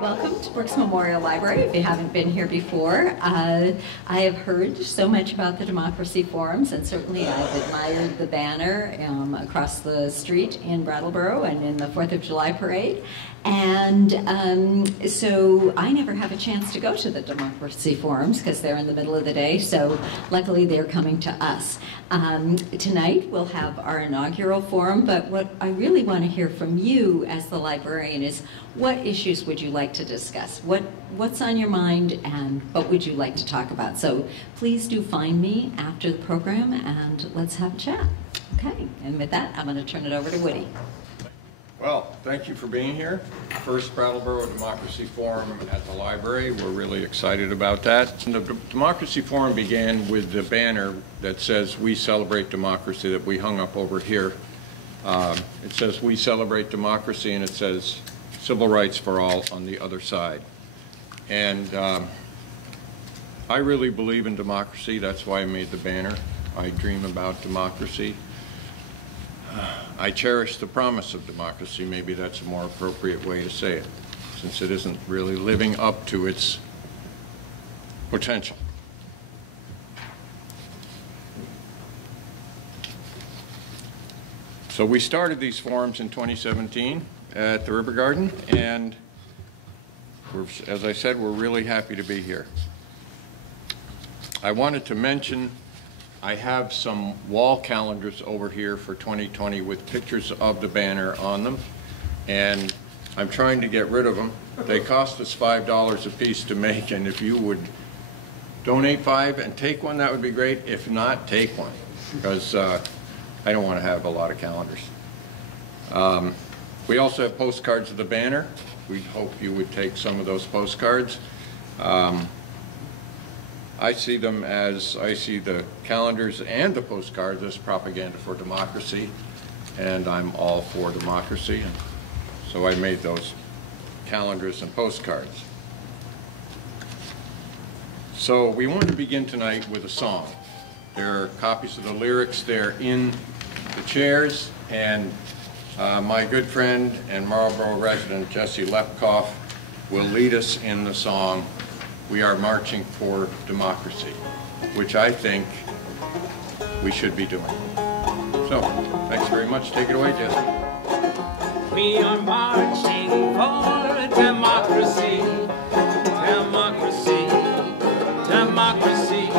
Welcome to Brooks Memorial Library. If you haven't been here before, I have heard so much about the Democracy Forums, and certainly I've admired the banner across the street in Brattleboro and in the 4th of July parade. And so I never have a chance to go to the Democracy Forums because they're in the middle of the day, so luckily they're coming to us. Tonight we'll have our inaugural forum, but what I really want to hear from you as the librarian is what issues would you like to discuss? What's on your mind and what would you like to talk about? So please do find me after the program and let's have a chat. Okay, and with that I'm going to turn it over to Woody. Well, thank you for being here. First Brattleboro Democracy Forum at the library. We're really excited about that. And the Democracy Forum began with the banner that says, "We celebrate democracy," that we hung up over here. It says, "We celebrate democracy," and it says, "Civil rights for all" on the other side. And I really believe in democracy. That's why I made the banner. I dream about democracy. I cherish the promise of democracy. Maybe that's a more appropriate way to say it, since it isn't really living up to its potential. So we started these forums in 2017 at the River Garden, and as I said, we're really happy to be here. I wanted to mention I have some wall calendars over here for 2020 with pictures of the banner on them, and I'm trying to get rid of them. They cost us $5 a piece to make, and if you would donate $5 and take one, that would be great. If not, take one, because I don't want to have a lot of calendars. We also have postcards of the banner. We hope you would take some of those postcards. I see the calendars and the postcards as propaganda for democracy, and I'm all for democracy, and so I made those calendars and postcards. So we want to begin tonight with a song. There are copies of the lyrics there in the chairs, and my good friend and Marlboro resident Jesse Lepkoff will lead us in the song "We Are Marching for Democracy," which I think we should be doing. So, thanks very much. Take it away, Jesse. We are marching for democracy, democracy, democracy.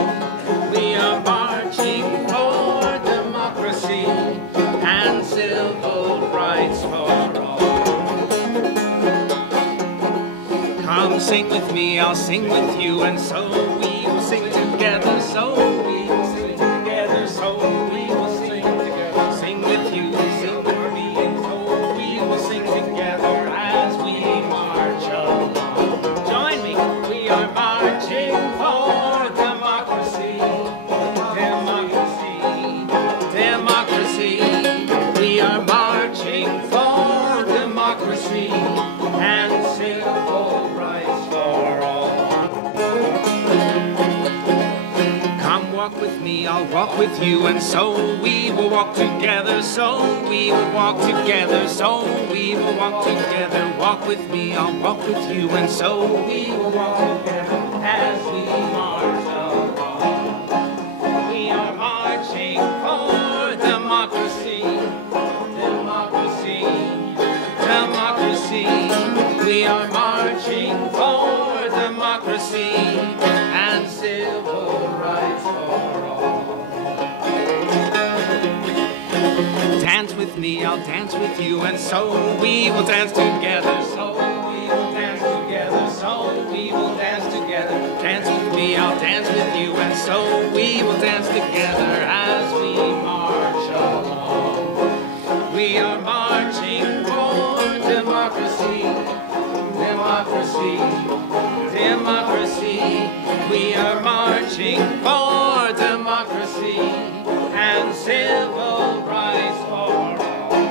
We are marching for democracy and civil rights for all. Come sing with me, I'll sing with you, and so we will sing together, so we will sing together, so we will sing together. Sing with you, sing with me, and so we will sing together as we march along. Join me, we are marching for democracy, democracy, democracy. We are marching for democracy and civil rights for all. Come walk with me, I'll walk with you, and so we will walk together, so we will walk together, so we will walk together. Walk with me, I'll walk with you, and so we will walk together as we march along. We are marching for democracy, democracy, democracy. We are marching for democracy and civil rights for all. Dance with me, I'll dance with you, and so we will dance together, so we will dance together, so we will dance together. Dance with me, I'll dance with you, and so we will dance together as we march along. We are marching for democracy, democracy, democracy. We are marching for democracy and civil rights for all.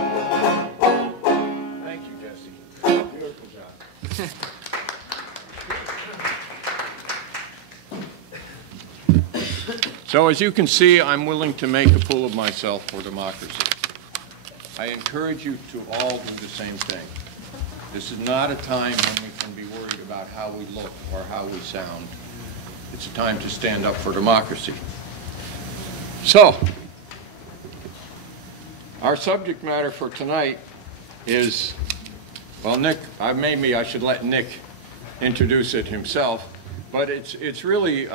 Thank you, Jesse. Beautiful job. So as you can see, I'm willing to make a fool of myself for democracy. I encourage you to all do the same thing. This is not a time when we can be worried about how we look or how we sound. It's a time to stand up for democracy. So, our subject matter for tonight is, well, Nick, maybe I should let Nick introduce it himself, but it's really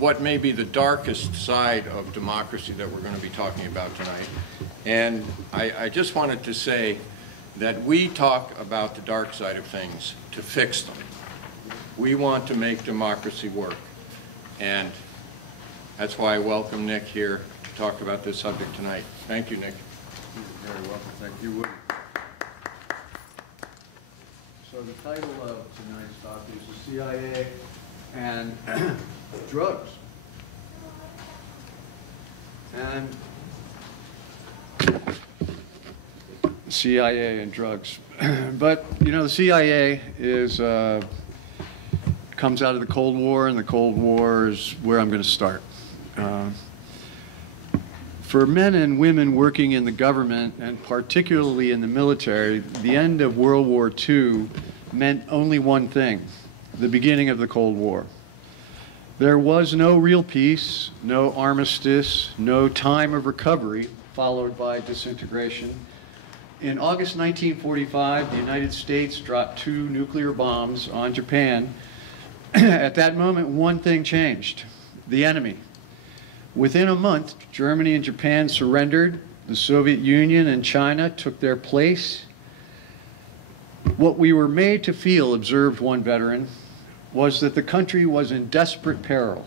what may be the darkest side of democracy that we're going to be talking about tonight. And I just wanted to say that we talk about the dark side of things to fix them. We want to make democracy work. And that's why I welcome Nick here to talk about this subject tonight. Thank you, Nick. You're very welcome. Thank you, Woody. So the title of tonight's talk is the CIA and drugs. And CIA and drugs. But, you know, the CIA is comes out of the Cold War, and the Cold War is where I'm going to start. For men and women working in the government, and particularly in the military, the end of World War II meant only one thing: the beginning of the Cold War. There was no real peace, no armistice, no time of recovery, followed by disintegration. In August 1945, the United States dropped 2 nuclear bombs on Japan. At that moment, one thing changed: the enemy. Within a month, Germany and Japan surrendered. The Soviet Union and China took their place. What we were made to feel, observed one veteran, was that the country was in desperate peril,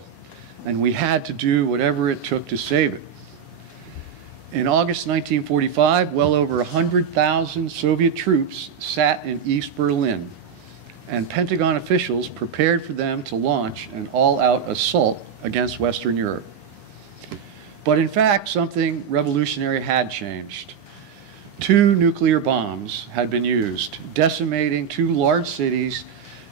and we had to do whatever it took to save it. In August 1945, well over 100,000 Soviet troops sat in East Berlin, and Pentagon officials prepared for them to launch an all-out assault against Western Europe. But in fact, something revolutionary had changed. 2 nuclear bombs had been used, decimating 2 large cities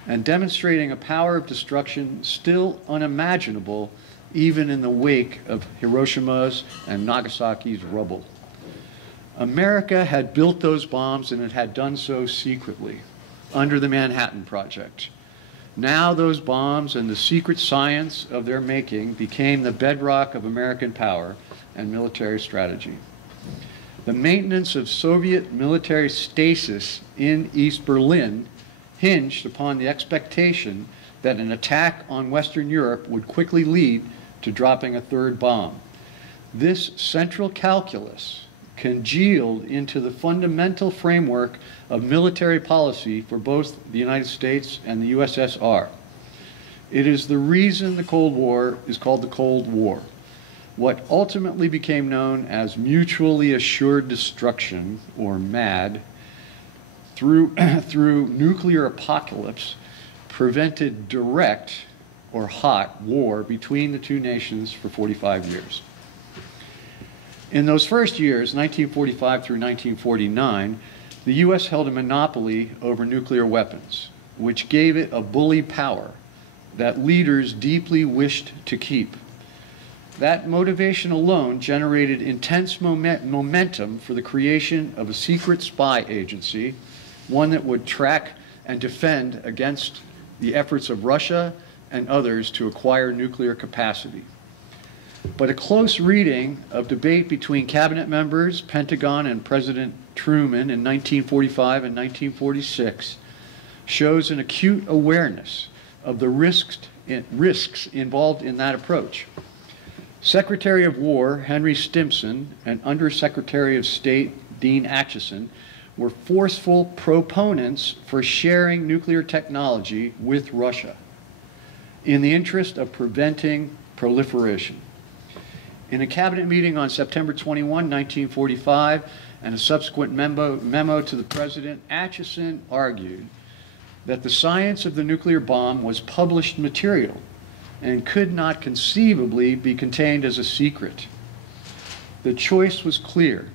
and demonstrating a power of destruction still unimaginable even in the wake of Hiroshima's and Nagasaki's rubble. America had built those bombs, and it had done so secretly under the Manhattan Project. Now those bombs and the secret science of their making became the bedrock of American power and military strategy. The maintenance of Soviet military stasis in East Berlin hinged upon the expectation that an attack on Western Europe would quickly lead to dropping a 3rd bomb. This central calculus congealed into the fundamental framework of military policy for both the United States and the USSR. It is the reason the Cold War is called the Cold War. What ultimately became known as mutually assured destruction, or MAD, through nuclear apocalypse, prevented direct or hot war between the 2 nations for 45 years. In those first years, 1945 through 1949, the U.S. held a monopoly over nuclear weapons, which gave it a bully power that leaders deeply wished to keep. That motivation alone generated intense momentum for the creation of a secret spy agency, one that would track and defend against the efforts of Russia and others to acquire nuclear capacity. But a close reading of debate between cabinet members, Pentagon, and President Truman in 1945 and 1946 shows an acute awareness of the risks involved in that approach. Secretary of War Henry Stimson and Undersecretary of State Dean Acheson were forceful proponents for sharing nuclear technology with Russia in the interest of preventing proliferation. In a cabinet meeting on September 21, 1945, and a subsequent memo to the President, Acheson argued that the science of the nuclear bomb was published material and could not conceivably be contained as a secret. The choice was clear: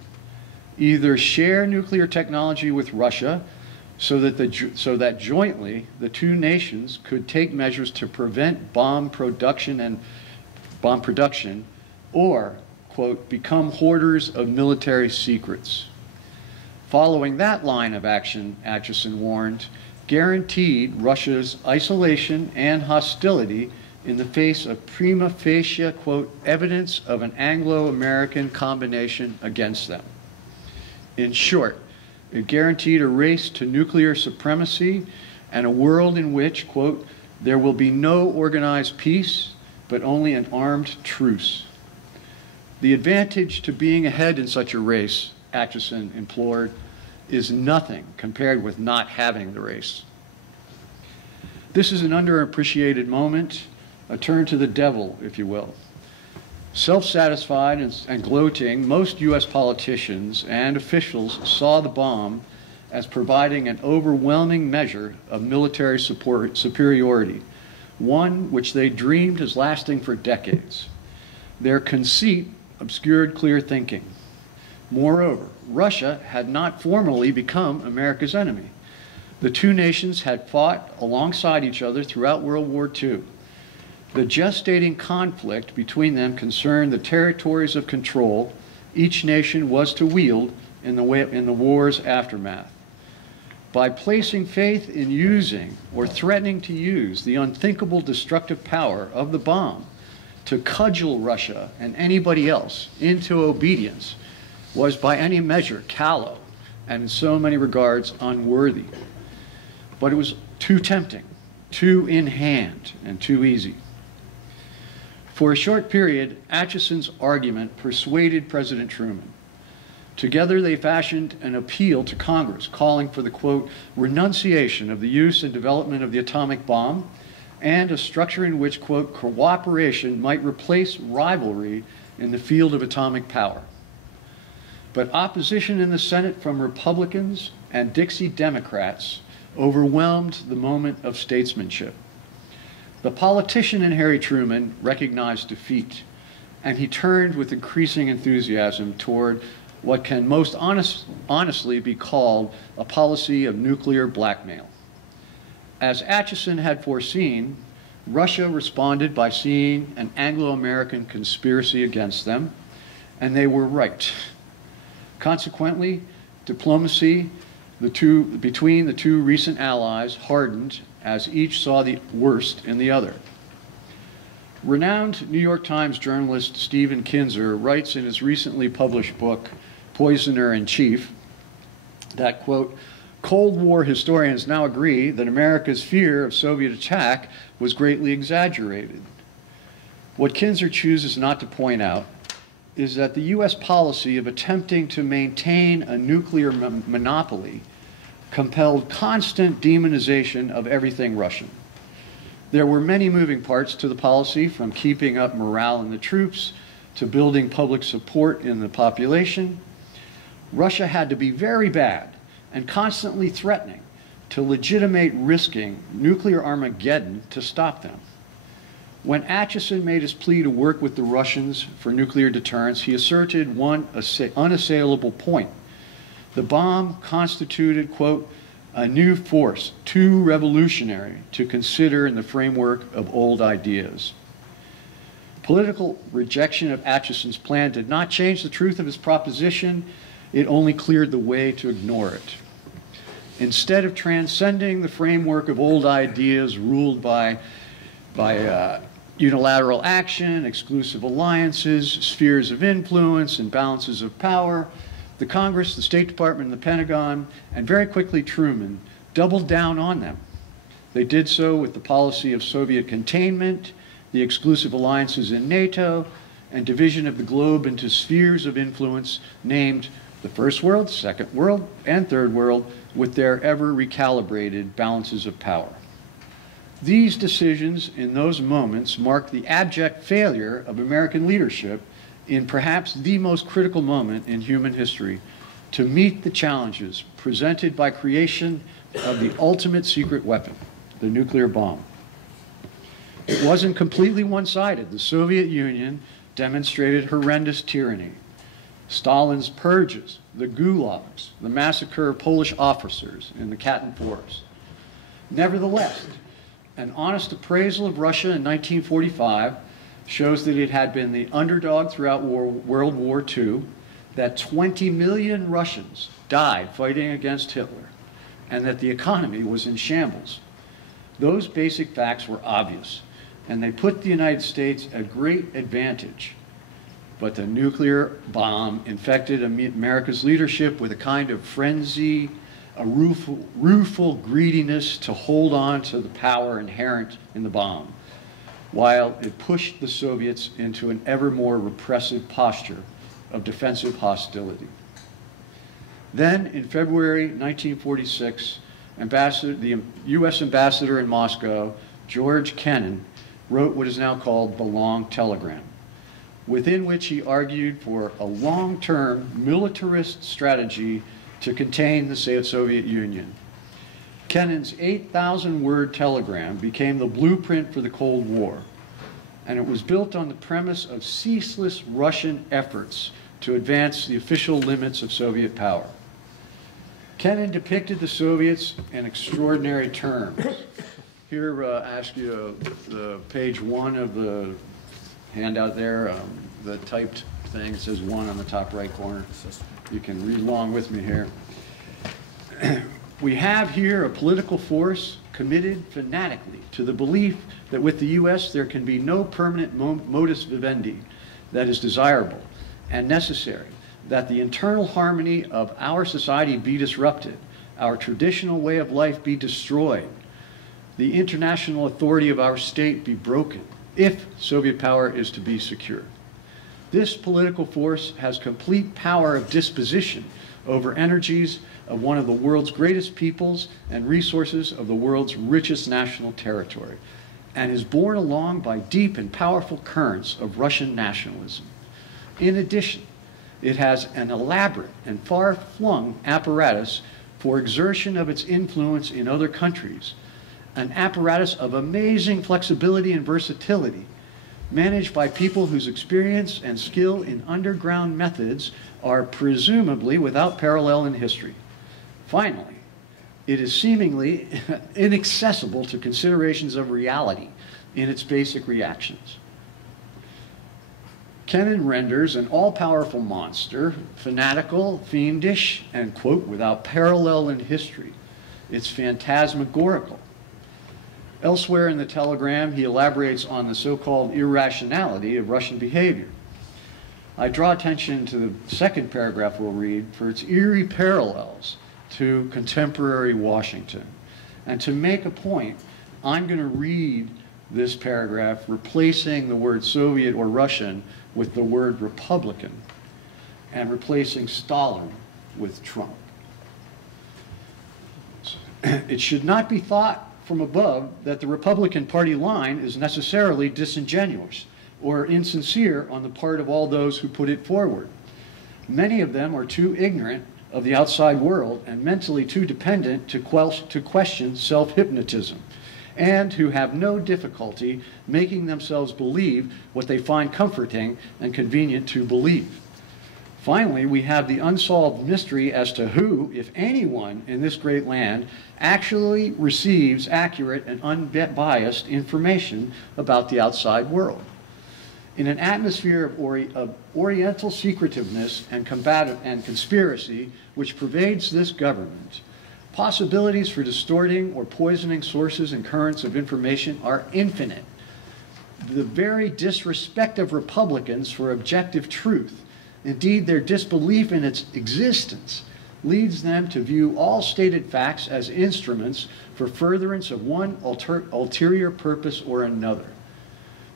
either share nuclear technology with Russia so that jointly the 2 nations could take measures to prevent bomb production, or, quote, become hoarders of military secrets. Following that line of action, Acheson warned, guaranteed Russia's isolation and hostility in the face of prima facie, quote, evidence of an Anglo-American combination against them. In short, it guaranteed a race to nuclear supremacy and a world in which, quote, there will be no organized peace, but only an armed truce. The advantage to being ahead in such a race, Acheson implored, is nothing compared with not having the race. This is an underappreciated moment, a turn to the devil, if you will. Self-satisfied and gloating, most U.S. politicians and officials saw the bomb as providing an overwhelming measure of military superiority, one which they dreamed as lasting for decades. Their conceit obscured clear thinking. Moreover, Russia had not formally become America's enemy. The two nations had fought alongside each other throughout World War II. The gestating conflict between them concerned the territories of control each nation was to wield in the war's aftermath. By placing faith in using or threatening to use the unthinkable destructive power of the bomb to cudgel Russia and anybody else into obedience was by any measure callow and in so many regards unworthy. But it was too tempting, too in hand, and too easy. For a short period, Acheson's argument persuaded President Truman. Together they fashioned an appeal to Congress calling for the, quote, renunciation of the use and development of the atomic bomb and a structure in which, quote, cooperation might replace rivalry in the field of atomic power. But opposition in the Senate from Republicans and Dixie Democrats overwhelmed the moment of statesmanship. The politician in Harry Truman recognized defeat, and he turned with increasing enthusiasm toward what can most honestly be called a policy of nuclear blackmail. As Acheson had foreseen, Russia responded by seeing an Anglo-American conspiracy against them, and they were right. Consequently, diplomacy between the two recent allies hardened as each saw the worst in the other. Renowned New York Times journalist Stephen Kinzer writes in his recently published book, Poisoner in Chief, that, quote, Cold War historians now agree that America's fear of Soviet attack was greatly exaggerated. What Kinzer chooses not to point out is that the U.S. policy of attempting to maintain a nuclear monopoly compelled constant demonization of everything Russian. There were many moving parts to the policy, from keeping up morale in the troops to building public support in the population. Russia had to be very bad and constantly threatening to legitimate risking nuclear Armageddon to stop them. When Acheson made his plea to work with the Russians for nuclear deterrence, he asserted one unassailable point. The bomb constituted, quote, a new force, too revolutionary to consider in the framework of old ideas. Political rejection of Acheson's plan did not change the truth of his proposition. It only cleared the way to ignore it. Instead of transcending the framework of old ideas ruled by unilateral action, exclusive alliances, spheres of influence, and balances of power, the Congress, the State Department, and the Pentagon, and very quickly Truman, doubled down on them. They did so with the policy of Soviet containment, the exclusive alliances in NATO, and division of the globe into spheres of influence named the First World, Second World, and Third World, with their ever recalibrated balances of power. These decisions in those moments marked the abject failure of American leadership in perhaps the most critical moment in human history to meet the challenges presented by creation of the ultimate secret weapon, the nuclear bomb. It wasn't completely one-sided. The Soviet Union demonstrated horrendous tyranny. Stalin's purges, the gulags, the massacre of Polish officers in the Katyn Forest. Nevertheless, an honest appraisal of Russia in 1945 shows that it had been the underdog throughout World War II, that 20 million Russians died fighting against Hitler, and that the economy was in shambles. Those basic facts were obvious, and they put the United States at great advantage. But the nuclear bomb infected America's leadership with a kind of frenzy, a rueful greediness to hold on to the power inherent in the bomb, while it pushed the Soviets into an ever more repressive posture of defensive hostility. Then, in February 1946, the U.S. ambassador in Moscow, George Kennan, wrote what is now called the Long Telegram, within which he argued for a long-term militarist strategy to contain the Soviet Union. Kennan's 8,000-word telegram became the blueprint for the Cold War, and it was built on the premise of ceaseless Russian efforts to advance the official limits of Soviet power. Kennan depicted the Soviets in extraordinary terms. Here, I ask you the page 1 of the handout there, the typed thing. It says 1 on the top right corner. You can read along with me here. We have here a political force committed fanatically to the belief that with the U.S. there can be no permanent modus vivendi that is desirable and necessary, that the internal harmony of our society be disrupted, our traditional way of life be destroyed, the international authority of our state be broken, if Soviet power is to be secure. This political force has complete power of disposition over energies of one of the world's greatest peoples and resources of the world's richest national territory, and is borne along by deep and powerful currents of Russian nationalism. In addition, it has an elaborate and far-flung apparatus for exertion of its influence in other countries, an apparatus of amazing flexibility and versatility, managed by people whose experience and skill in underground methods are presumably without parallel in history. Finally, it is seemingly inaccessible to considerations of reality in its basic reactions. Kennan renders an all-powerful monster, fanatical, fiendish, and, quote, without parallel in history. It's phantasmagorical. Elsewhere in the telegram, he elaborates on the so-called irrationality of Russian behavior. I draw attention to the second paragraph we'll read for its eerie parallels to contemporary Washington. And to make a point, I'm going to read this paragraph replacing the word Soviet or Russian with the word Republican and replacing Stalin with Trump. It should not be thought from above that the Republican Party line is necessarily disingenuous or insincere on the part of all those who put it forward. Many of them are too ignorant of the outside world and mentally too dependent to question self-hypnotism, and who have no difficulty making themselves believe what they find comforting and convenient to believe. Finally, we have the unsolved mystery as to who, if anyone, in this great land actually receives accurate and unbiased information about the outside world. In an atmosphere of Oriental secretiveness and conspiracy which pervades this government, possibilities for distorting or poisoning sources and currents of information are infinite. The very disrespect of Republicans for objective truth, indeed their disbelief in its existence, leads them to view all stated facts as instruments for furtherance of one ulterior purpose or another.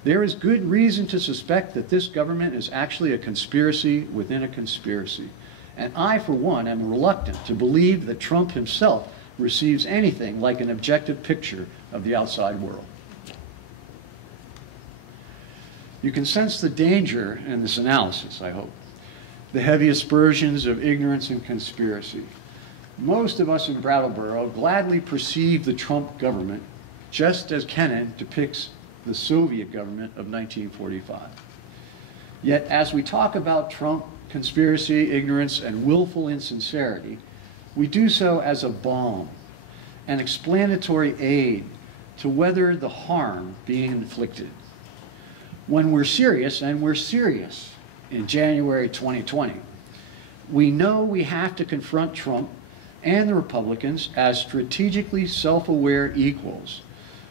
There is good reason to suspect that this government is actually a conspiracy within a conspiracy. And I, for one, am reluctant to believe that Trump himself receives anything like an objective picture of the outside world. You can sense the danger in this analysis, I hope. The heavy aspersions of ignorance and conspiracy. Most of us in Brattleboro gladly perceive the Trump government just as Kennan depicts the Soviet government of 1945. Yet as we talk about Trump, conspiracy, ignorance, and willful insincerity, we do so as a balm, an explanatory aid to weather the harm being inflicted. When we're serious, and we're serious in January 2020, we know we have to confront Trump and the Republicans as strategically self-aware equals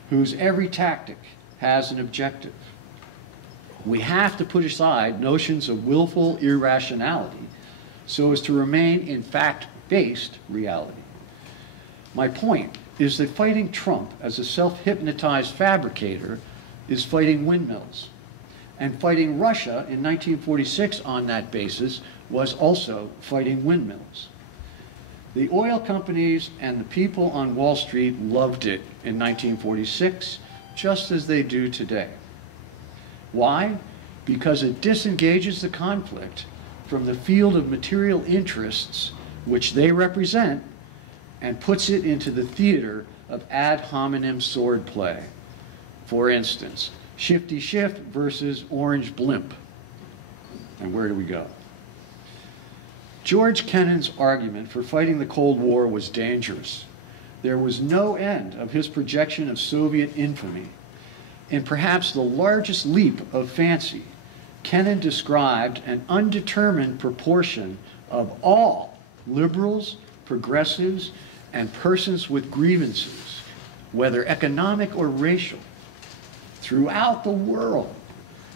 whose every tactic has an objective. We have to put aside notions of willful irrationality so as to remain in fact-based reality. My point is that fighting Trump as a self-hypnotized fabricator is fighting windmills. And fighting Russia in 1946 on that basis was also fighting windmills. The oil companies and the people on Wall Street loved it in 1946, just as they do today. Why? Because it disengages the conflict from the field of material interests which they represent and puts it into the theater of ad hominem swordplay. For instance, Shifty Schiff versus Orange Blimp. And where do we go? George Kennan's argument for fighting the Cold War was dangerous. There was no end of his projection of Soviet infamy. In perhaps the largest leap of fancy, Kennan described an undetermined proportion of all liberals, progressives, and persons with grievances, whether economic or racial, throughout the world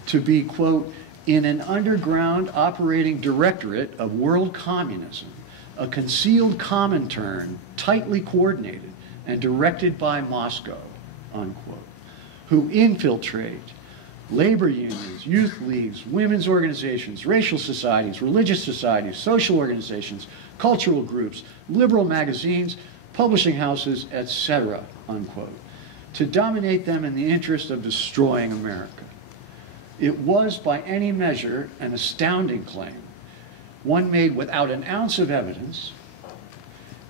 to be, quote, in an underground operating directorate of world communism, a concealed Comintern tightly coordinated and directed by Moscow, unquote, who infiltrate labor unions, youth leagues, women's organizations, racial societies, religious societies, social organizations, cultural groups, liberal magazines, publishing houses, etc., unquote, to dominate them in the interest of destroying America. It was, by any measure, an astounding claim, one made without an ounce of evidence,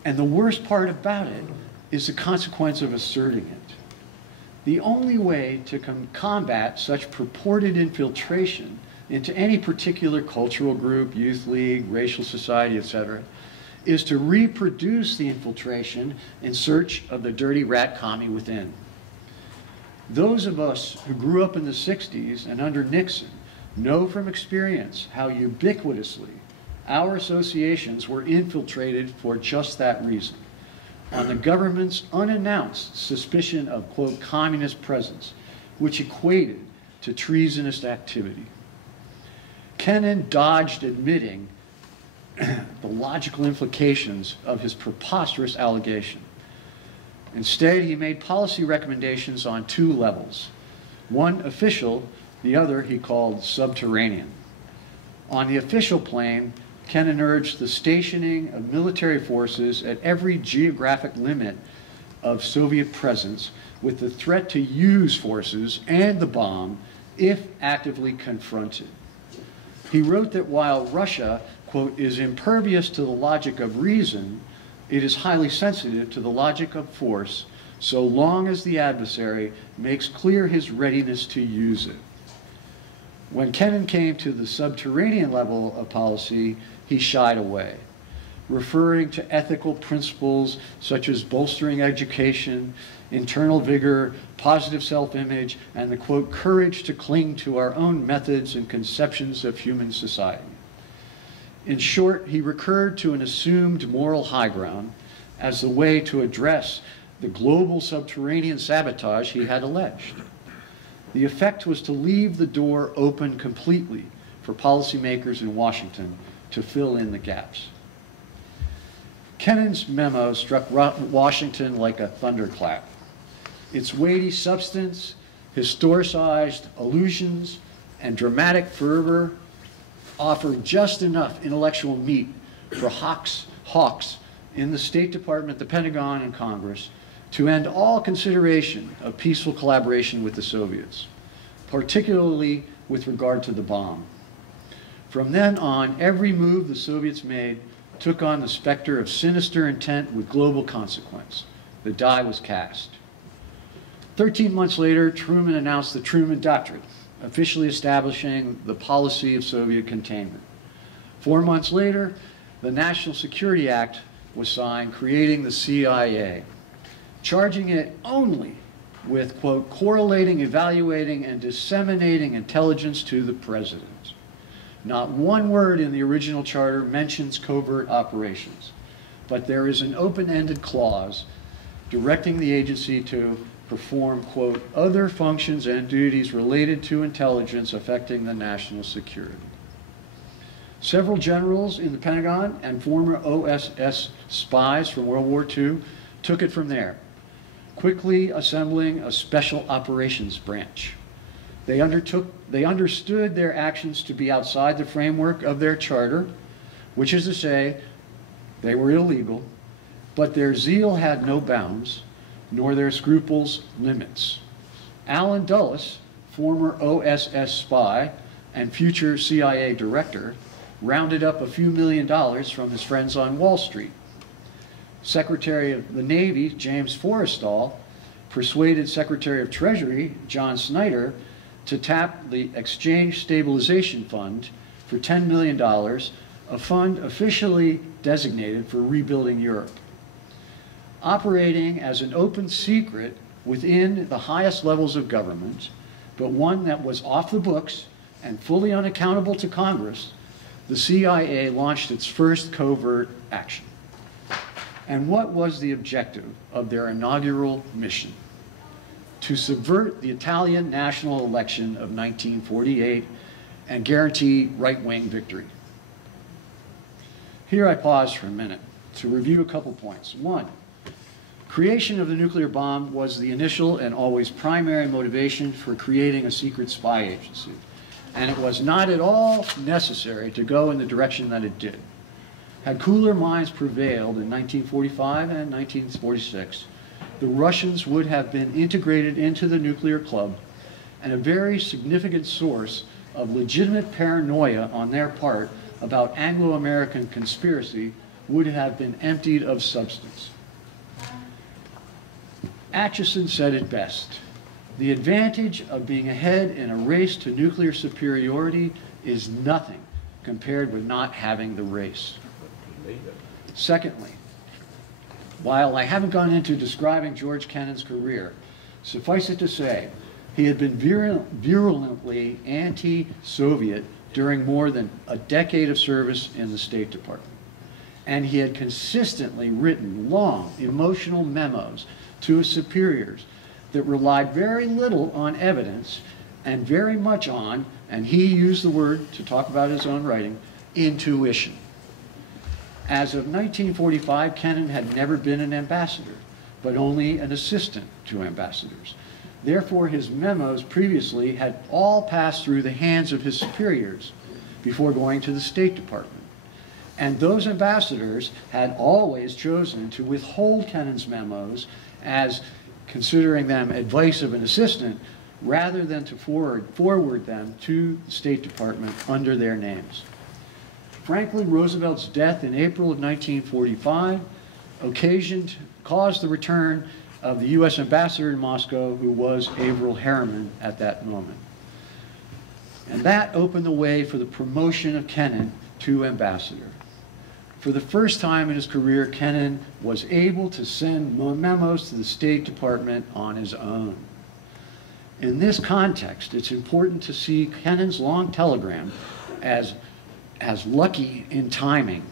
and the worst part about it is the consequence of asserting it. The only way to combat such purported infiltration into any particular cultural group, youth league, racial society, etc., is to reproduce the infiltration in search of the dirty rat commie within. Those of us who grew up in the 60s and under Nixon know from experience how ubiquitously our associations were infiltrated for just that reason, on the government's unannounced suspicion of, quote, communist presence, which equated to treasonous activity. Kennan dodged admitting the logical implications of his preposterous allegation. Instead, he made policy recommendations on two levels. One official, the other he called subterranean. On the official plane, Kennan urged the stationing of military forces at every geographic limit of Soviet presence with the threat to use forces and the bomb if actively confronted. He wrote that while Russia, quote, is impervious to the logic of reason, it is highly sensitive to the logic of force so long as the adversary makes clear his readiness to use it. When Kennan came to the subterranean level of policy, he shied away, referring to ethical principles such as bolstering education, internal vigor, positive self-image, and the, quote, courage to cling to our own methods and conceptions of human society. In short, he recurred to an assumed moral high ground as the way to address the global subterranean sabotage he had alleged. The effect was to leave the door open completely for policymakers in Washington to fill in the gaps. Kennan's memo struck Washington like a thunderclap. Its weighty substance, historicized allusions, and dramatic fervor offered just enough intellectual meat for hawks in the State Department, the Pentagon, and Congress to end all consideration of peaceful collaboration with the Soviets, particularly with regard to the bomb. From then on, every move the Soviets made took on the specter of sinister intent with global consequence. The die was cast. 13 months later, Truman announced the Truman Doctrine, officially establishing the policy of Soviet containment. 4 months later, the National Security Act was signed, creating the CIA, charging it only with, quote, correlating, evaluating, and disseminating intelligence to the president. Not one word in the original charter mentions covert operations. but there is an open-ended clause directing the agency to perform, quote, other functions and duties related to intelligence affecting the national security. Several generals in the Pentagon and former OSS spies from World War II took it from there, quickly assembling a special operations branch. They understood their actions to be outside the framework of their charter, which is to say, they were illegal, but their zeal had no bounds, nor their scruples limits. Allen Dulles, former OSS spy and future CIA director, rounded up a few $1 million from his friends on Wall Street. Secretary of the Navy, James Forrestal, persuaded Secretary of Treasury, John Snyder, to tap the Exchange Stabilization Fund for $10 million, a fund officially designated for rebuilding Europe. Operating as an open secret within the highest levels of government, but one that was off the books and fully unaccountable to Congress, the CIA launched its first covert action. And what was the objective of their inaugural mission? To subvert the Italian national election of 1948 and guarantee right-wing victory. Here I pause for a minute to review a couple points. One, creation of the nuclear bomb was the initial and always primary motivation for creating a secret spy agency. And it was not at all necessary to go in the direction that it did. Had cooler minds prevailed in 1945 and 1946, the Russians would have been integrated into the nuclear club, and a very significant source of legitimate paranoia on their part about Anglo-American conspiracy would have been emptied of substance. Acheson said it best. The advantage of being ahead in a race to nuclear superiority is nothing compared with not having the race. Secondly, while I haven't gone into describing George Kennan's career, suffice it to say, he had been virulently anti-Soviet during more than a decade of service in the State Department. And he had consistently written long, emotional memos to his superiors that relied very little on evidence and very much on, and he used the word to talk about his own writing, intuition. As of 1945, Kennan had never been an ambassador, but only an assistant to ambassadors. Therefore, his memos previously had all passed through the hands of his superiors before going to the State Department. And those ambassadors had always chosen to withhold Kennan's memos as considering them advice of an assistant, rather than to forward them to the State Department under their names. Franklin Roosevelt's death in April of 1945 caused the return of the U.S. ambassador in Moscow, who was Averell Harriman at that moment. And that opened the way for the promotion of Kennan to ambassador. For the first time in his career, Kennan was able to send memos to the State Department on his own. In this context, it's important to see Kennan's long telegram as lucky timing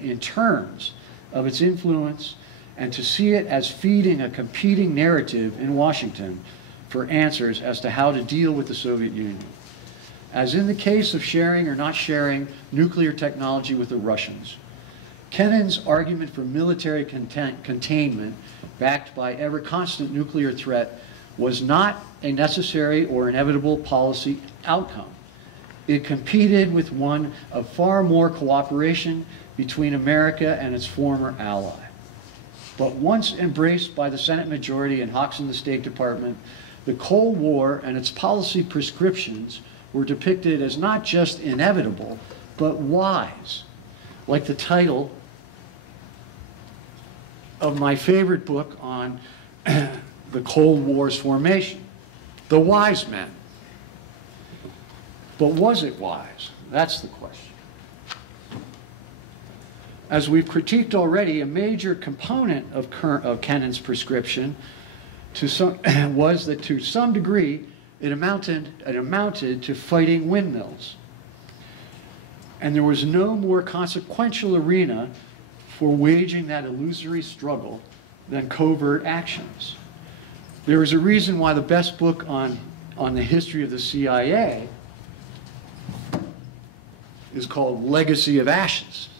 in terms of its influence, and to see it as feeding a competing narrative in Washington for answers as to how to deal with the Soviet Union. As in the case of sharing or not sharing nuclear technology with the Russians, Kennan's argument for military containment, backed by ever-constant nuclear threat, was not a necessary or inevitable policy outcome. It competed with one of far more cooperation between America and its former ally. But once embraced by the Senate majority and hawks in the State Department, the Cold War and its policy prescriptions were depicted as not just inevitable, but wise, like the title of my favorite book on the Cold War's formation, The Wise Men. But was it wise? That's the question. As we've critiqued already, a major component of Kennan's prescription was that to some degree it amounted to fighting windmills. And there was no more consequential arena for waging that illusory struggle than covert actions. There is a reason why the best book on the history of the CIA is called Legacy of Ashes.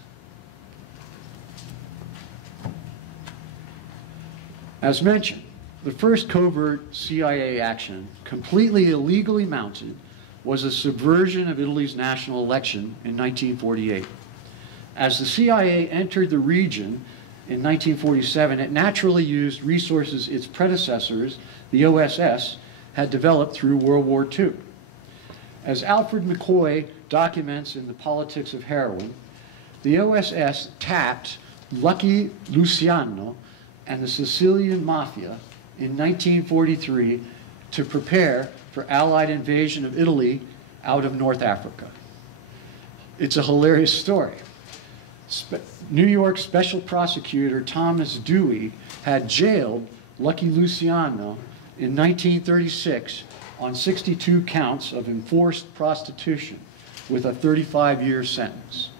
As mentioned, the first covert CIA action, completely illegally mounted, was a subversion of Italy's national election in 1948. As the CIA entered the region in 1947, it naturally used resources its predecessors, the OSS, had developed through World War II. As Alfred McCoy documents in The Politics of Heroin, the OSS tapped Lucky Luciano and the Sicilian Mafia in 1943 to prepare for Allied invasion of Italy out of North Africa. It's a hilarious story. New York Special Prosecutor Thomas Dewey had jailed Lucky Luciano in 1936 on 62 counts of enforced prostitution with a 35-year sentence.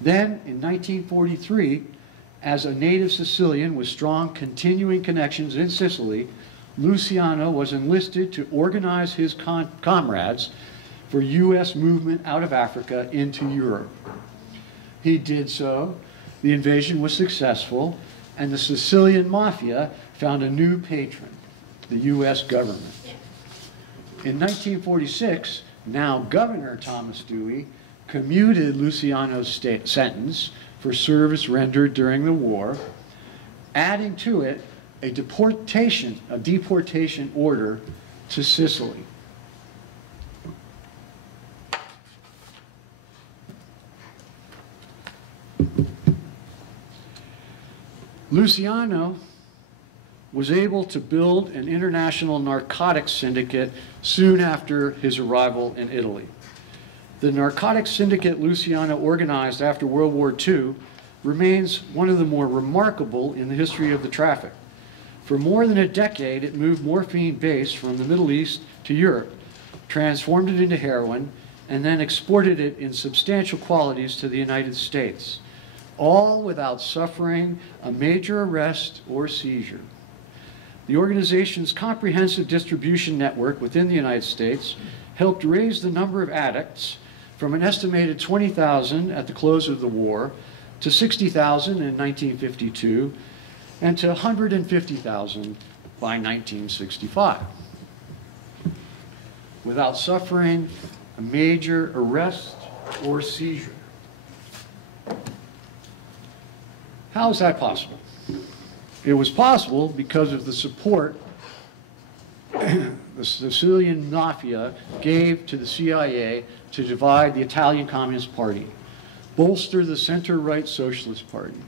Then, in 1943, as a native Sicilian with strong continuing connections in Sicily, Luciano was enlisted to organize his comrades for U.S. movement out of Africa into Europe. He did so, the invasion was successful, and the Sicilian Mafia found a new patron, the U.S. government. In 1946, now Governor Thomas Dewey commuted Luciano's sentence for service rendered during the war, adding to it a deportation order to Sicily. Luciano was able to build an international narcotics syndicate soon after his arrival in Italy. The narcotics syndicate Luciano organized after World War II remains one of the more remarkable in the history of the traffic. For more than a decade, it moved morphine base from the Middle East to Europe, transformed it into heroin, and then exported it in substantial quantities to the United States, all without suffering a major arrest or seizure. The organization's comprehensive distribution network within the United States helped raise the number of addicts from an estimated 20,000 at the close of the war to 60,000 in 1952 and to 150,000 by 1965, without suffering a major arrest or seizure. How is that possible? It was possible because of the support the Sicilian Mafia gave to the CIA to divide the Italian Communist Party, bolster the center-right Socialist Party,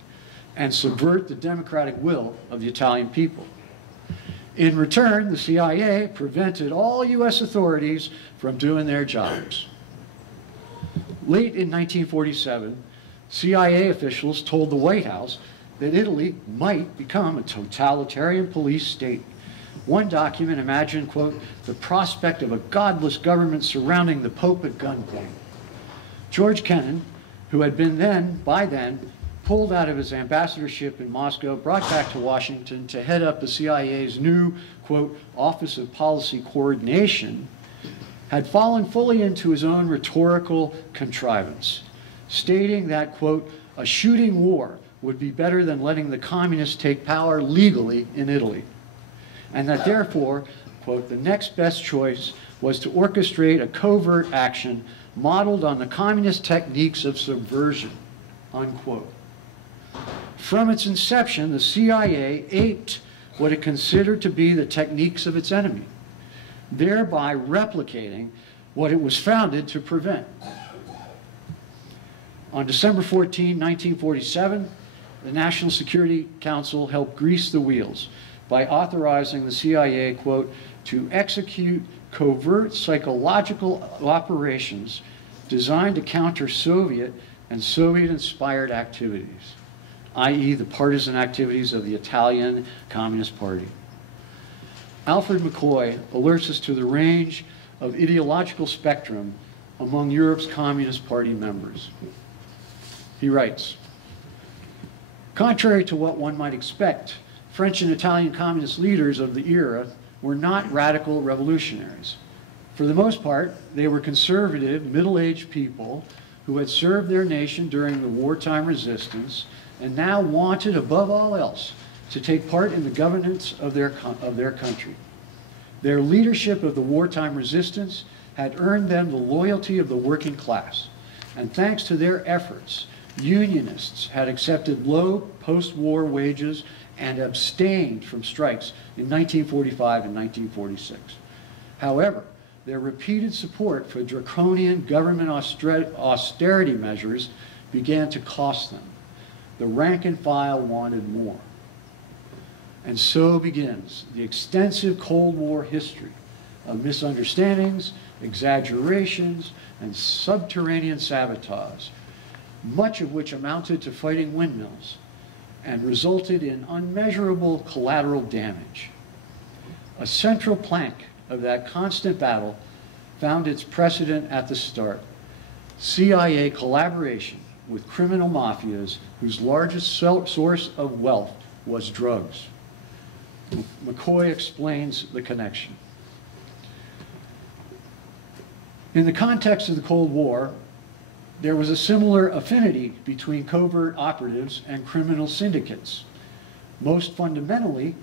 and subvert the democratic will of the Italian people. In return, the CIA prevented all U.S. authorities from doing their jobs. Late in 1947, CIA officials told the White House that Italy might become a totalitarian police state. One document imagined, quote, the prospect of a godless government surrounding the Pope at gunpoint. George Kennan, who had been by then pulled out of his ambassadorship in Moscow, brought back to Washington to head up the CIA's new, quote, Office of Policy Coordination, had fallen fully into his own rhetorical contrivance, stating that, quote, a shooting war would be better than letting the communists take power legally in Italy, and that therefore, quote, the next best choice was to orchestrate a covert action modeled on the communist techniques of subversion, unquote. From its inception, the CIA aped what it considered to be the techniques of its enemy, thereby replicating what it was founded to prevent. On December 14, 1947, the National Security Council helped grease the wheels by authorizing the CIA, quote, to execute covert psychological operations designed to counter Soviet and Soviet-inspired activities, i.e. the partisan activities of the Italian Communist Party. Alfred McCoy alerts us to the range of ideological spectrum among Europe's Communist Party members. He writes, Contrary to what one might expect, French and Italian communist leaders of the era were not radical revolutionaries. For the most part, they were conservative, middle-aged people who had served their nation during the wartime resistance and now wanted, above all else, to take part in the governance of their country. Their leadership of the wartime resistance had earned them the loyalty of the working class, and thanks to their efforts, Unionists had accepted low post-war wages and abstained from strikes in 1945 and 1946. However, their repeated support for draconian government austerity measures began to cost them. The rank and file wanted more. And so begins the extensive Cold War history of misunderstandings, exaggerations, and subterranean sabotage, much of which amounted to fighting windmills and resulted in unmeasurable collateral damage. A central plank of that constant battle found its precedent at the start: CIA collaboration with criminal mafias whose largest source of wealth was drugs. McCoy explains the connection. In the context of the Cold War, there was a similar affinity between covert operatives and criminal syndicates. Most fundamentally,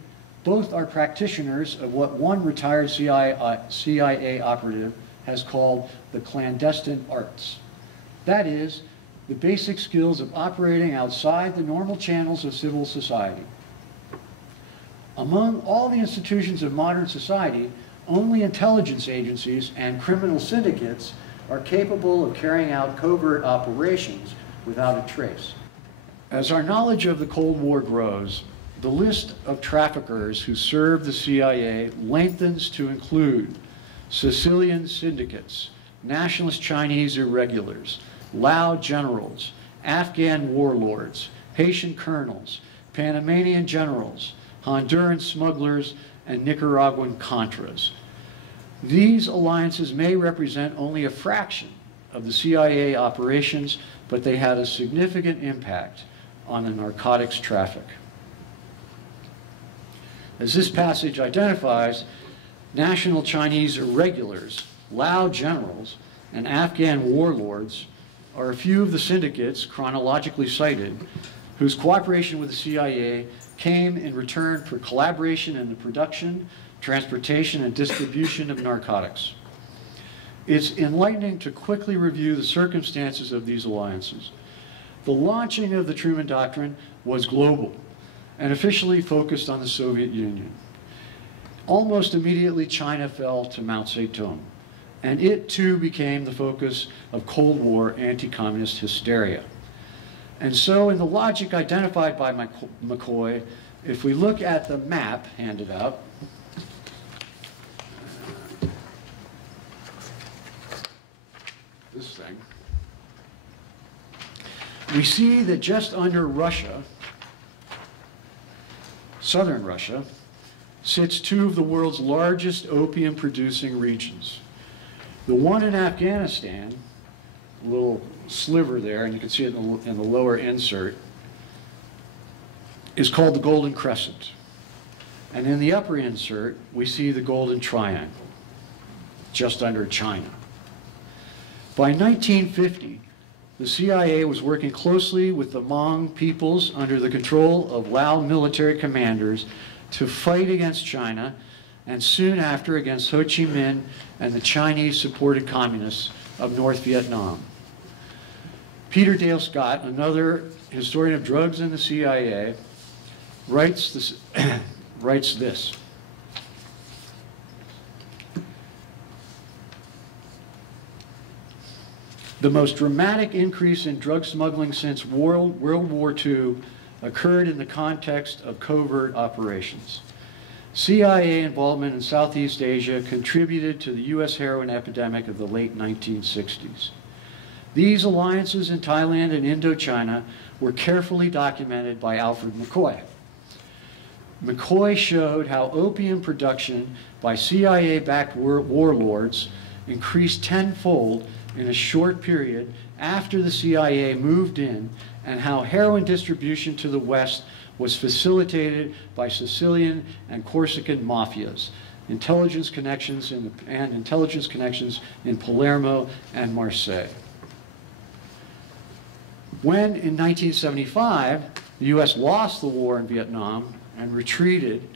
both are practitioners of what one retired CIA operative has called the clandestine arts. That is, the basic skills of operating outside the normal channels of civil society. Among all the institutions of modern society, only intelligence agencies and criminal syndicates are capable of carrying out covert operations without a trace. As our knowledge of the Cold War grows, the list of traffickers who served the CIA lengthens to include Sicilian syndicates, nationalist Chinese irregulars, Lao generals, Afghan warlords, Haitian colonels, Panamanian generals, Honduran smugglers, and Nicaraguan Contras. These alliances may represent only a fraction of the CIA operations, but they had a significant impact on the narcotics traffic. As this passage identifies, national Chinese irregulars, Lao generals, and Afghan warlords are a few of the syndicates chronologically cited whose cooperation with the CIA came in return for collaboration in the production, transportation, and distribution of narcotics. It's enlightening to quickly review the circumstances of these alliances. The launching of the Truman Doctrine was global and officially focused on the Soviet Union. Almost immediately, China fell to Mao Zedong, and it too became the focus of Cold War anti-communist hysteria. And so, in the logic identified by McCoy, if we look at the map handed out, this thing, we see that just under Russia, southern Russia, sits two of the world's largest opium-producing regions. The one in Afghanistan, a little sliver there, and you can see it in the lower insert, is called the Golden Crescent. And in the upper insert, we see the Golden Triangle, just under China. By 1950, the CIA was working closely with the Hmong peoples under the control of Lao military commanders to fight against China, and soon after against Ho Chi Minh and the Chinese-supported communists of North Vietnam. Peter Dale Scott, another historian of drugs in the CIA, writes this. The most dramatic increase in drug smuggling since World War II occurred in the context of covert operations. CIA involvement in Southeast Asia contributed to the U.S. heroin epidemic of the late 1960s. These alliances in Thailand and Indochina were carefully documented by Alfred McCoy. McCoy showed how opium production by CIA-backed warlords increased tenfold in a short period after the CIA moved in and how heroin distribution to the West was facilitated by Sicilian and Corsican mafias, intelligence connections in Palermo and Marseille. When, in 1975, the U.S. lost the war in Vietnam and retreated,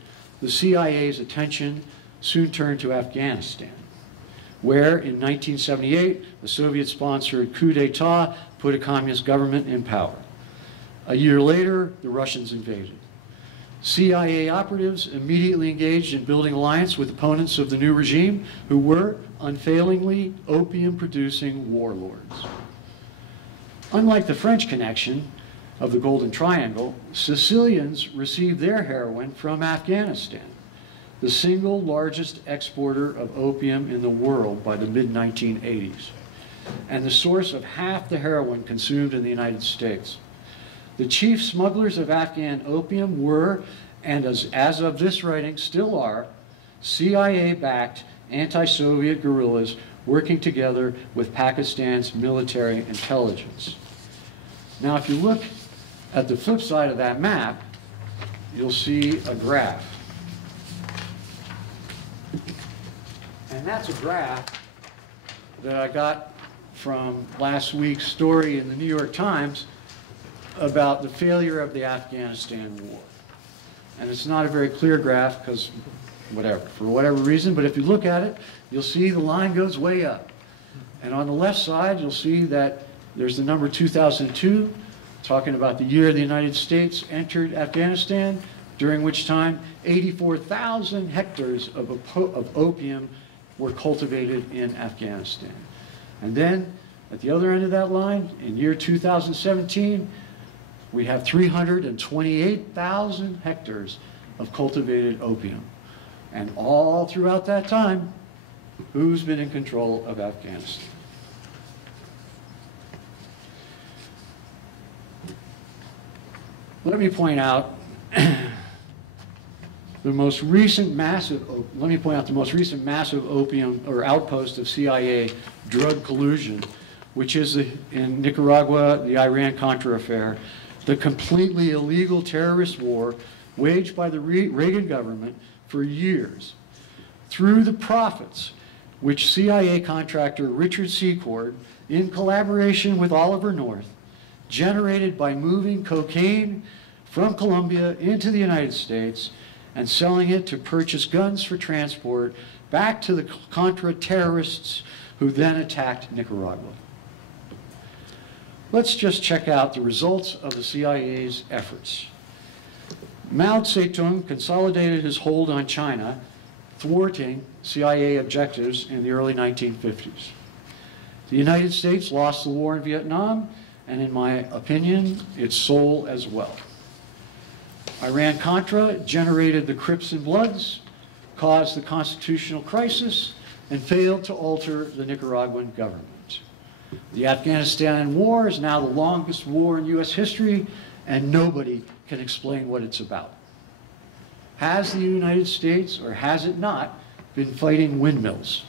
the CIA's attention soon turned to Afghanistan, where, in 1978, a Soviet-sponsored coup d'etat put a communist government in power. A year later, the Russians invaded. CIA operatives immediately engaged in building alliance with opponents of the new regime who were unfailingly opium-producing warlords. Unlike the French connection of the Golden Triangle, Sicilians received their heroin from Afghanistan, the single largest exporter of opium in the world by the mid-1980s, and the source of half the heroin consumed in the United States. The chief smugglers of Afghan opium were, and as of this writing still are, CIA-backed anti-Soviet guerrillas working together with Pakistan's military intelligence. Now, if you look at the flip side of that map, you'll see a graph. And that's a graph that I got from last week's story in the New York Times about the failure of the Afghanistan war. And it's not a very clear graph because for whatever reason, but if you look at it, you'll see the line goes way up. And on the left side, you'll see that there's the number 2002, talking about the year the United States entered Afghanistan, during which time 84,000 hectares of opium were cultivated in Afghanistan. And then, at the other end of that line, in year 2017, we have 328,000 hectares of cultivated opium. And all throughout that time, who's been in control of Afghanistan? Let me point out the most recent massive opium or outpost of CIA drug collusion, which is in Nicaragua, the Iran-Contra affair, the completely illegal terrorist war waged by the Reagan government for years through the profits which CIA contractor Richard Secord, in collaboration with Oliver North, generated by moving cocaine from Colombia into the United States and selling it to purchase guns for transport back to the Contra terrorists who then attacked Nicaragua. Let's just check out the results of the CIA's efforts. Mao Zedong consolidated his hold on China, thwarting CIA objectives in the early 1950s. The United States lost the war in Vietnam, and in my opinion, its soul as well. Iran-Contra generated the Crips and Bloods, caused the constitutional crisis, and failed to alter the Nicaraguan government. The Afghanistan war is now the longest war in U.S. history, and nobody can explain what it's about. Has the United States, or has it not, been fighting windmills?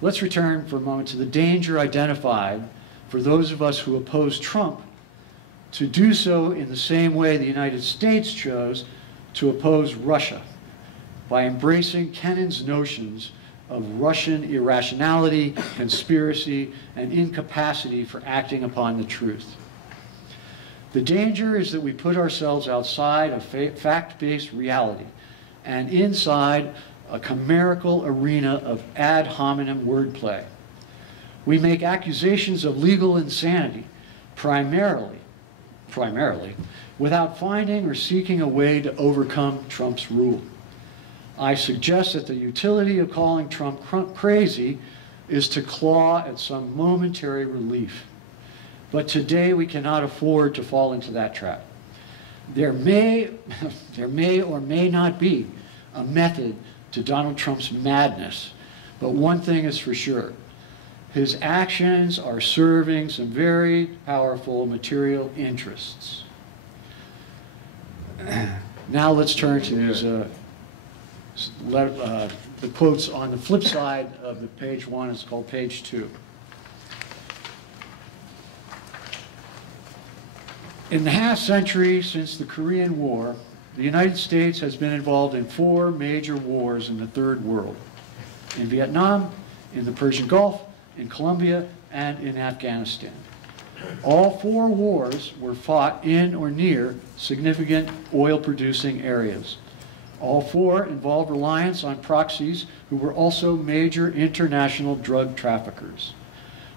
Let's return for a moment to the danger identified for those of us who oppose Trump to do so in the same way the United States chose to oppose Russia, by embracing Kennan's notions of Russian irrationality, conspiracy, and incapacity for acting upon the truth. The danger is that we put ourselves outside of fact-based reality and inside a chimerical arena of ad hominem wordplay. We make accusations of legal insanity, primarily, without finding or seeking a way to overcome Trump's rule. I suggest that the utility of calling Trump crazy is to claw at some momentary relief. But today we cannot afford to fall into that trap. There may or may not be a method to Donald Trump's madness, but one thing is for sure. His actions are serving some very powerful material interests. Now let's turn to his, the quotes on the flip side of the page 1. It's called page 2. In the half century since the Korean War, the United States has been involved in 4 major wars in the Third World: in Vietnam, in the Persian Gulf, in Colombia, and in Afghanistan. All 4 wars were fought in or near significant oil-producing areas. All 4 involved reliance on proxies who were also major international drug traffickers.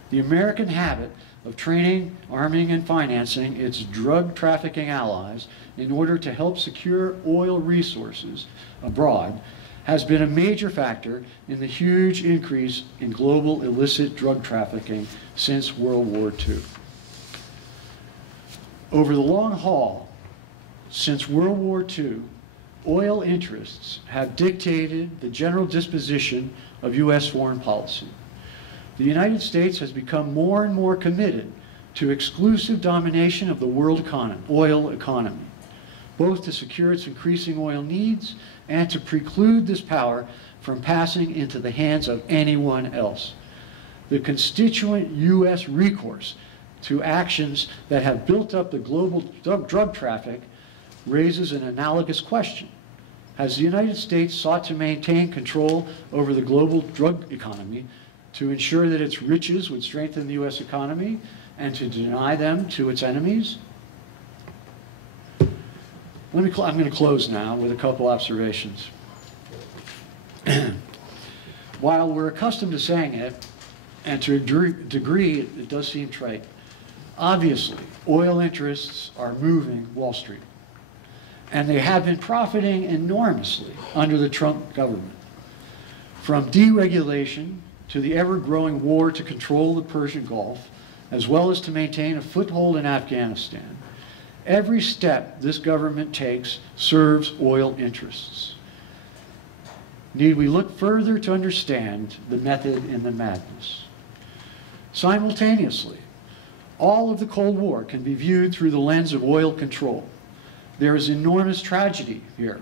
The American habit of training, arming, and financing its drug trafficking allies in order to help secure oil resources abroad has been a major factor in the huge increase in global illicit drug trafficking since World War II. Over the long haul, since World War II, oil interests have dictated the general disposition of U.S. foreign policy. The United States has become more and more committed to exclusive domination of the world oil economy, both to secure its increasing oil needs and to preclude this power from passing into the hands of anyone else. The constituent U.S. recourse to actions that have built up the global drug traffic raises an analogous question. Has the United States sought to maintain control over the global drug economy to ensure that its riches would strengthen the U.S. economy and to deny them to its enemies? I'm going to close now with a couple observations. While we're accustomed to saying it, and to a degree it does seem trite, obviously oil interests are moving Wall Street. And they have been profiting enormously under the Trump government. From deregulation to the ever-growing war to control the Persian Gulf, as well as to maintain a foothold in Afghanistan, every step this government takes serves oil interests. Need we look further to understand the method in the madness? Simultaneously, all of the Cold War can be viewed through the lens of oil control. There is enormous tragedy here.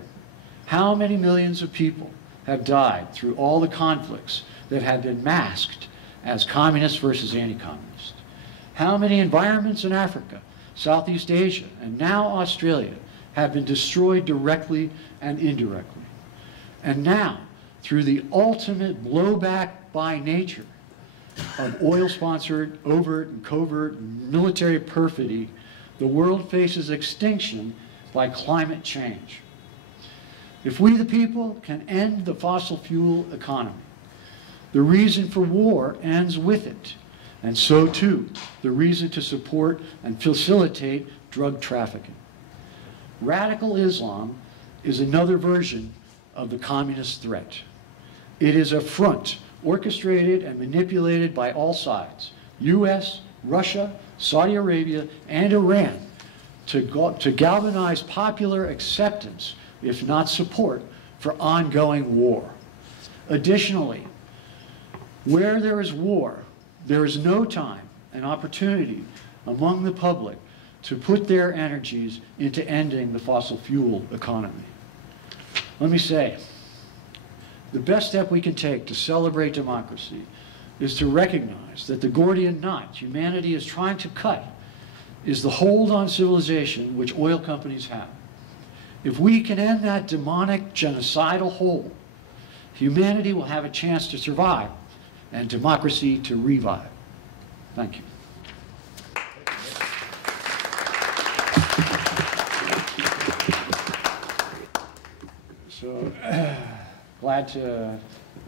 How many millions of people have died through all the conflicts that have been masked as communist versus anti-communist? How many environments in Africa, Southeast Asia, and now Australia have been destroyed directly and indirectly? And now, through the ultimate blowback by nature of oil-sponsored, overt and covert military perfidy, the world faces extinction by climate change. If we the people can end the fossil fuel economy, the reason for war ends with it, and so too the reason to support and facilitate drug trafficking. Radical Islam is another version of the communist threat. It is a front orchestrated and manipulated by all sides, US, Russia, Saudi Arabia, and Iran, to galvanize popular acceptance, if not support, for ongoing war. Additionally, where there is war, there is no time and opportunity among the public to put their energies into ending the fossil fuel economy. Let me say, the best step we can take to celebrate democracy is to recognize that the Gordian knot humanity is trying to cut is the hold on civilization which oil companies have. If we can end that demonic, genocidal hold, humanity will have a chance to survive and democracy to revive. Thank you. So, glad to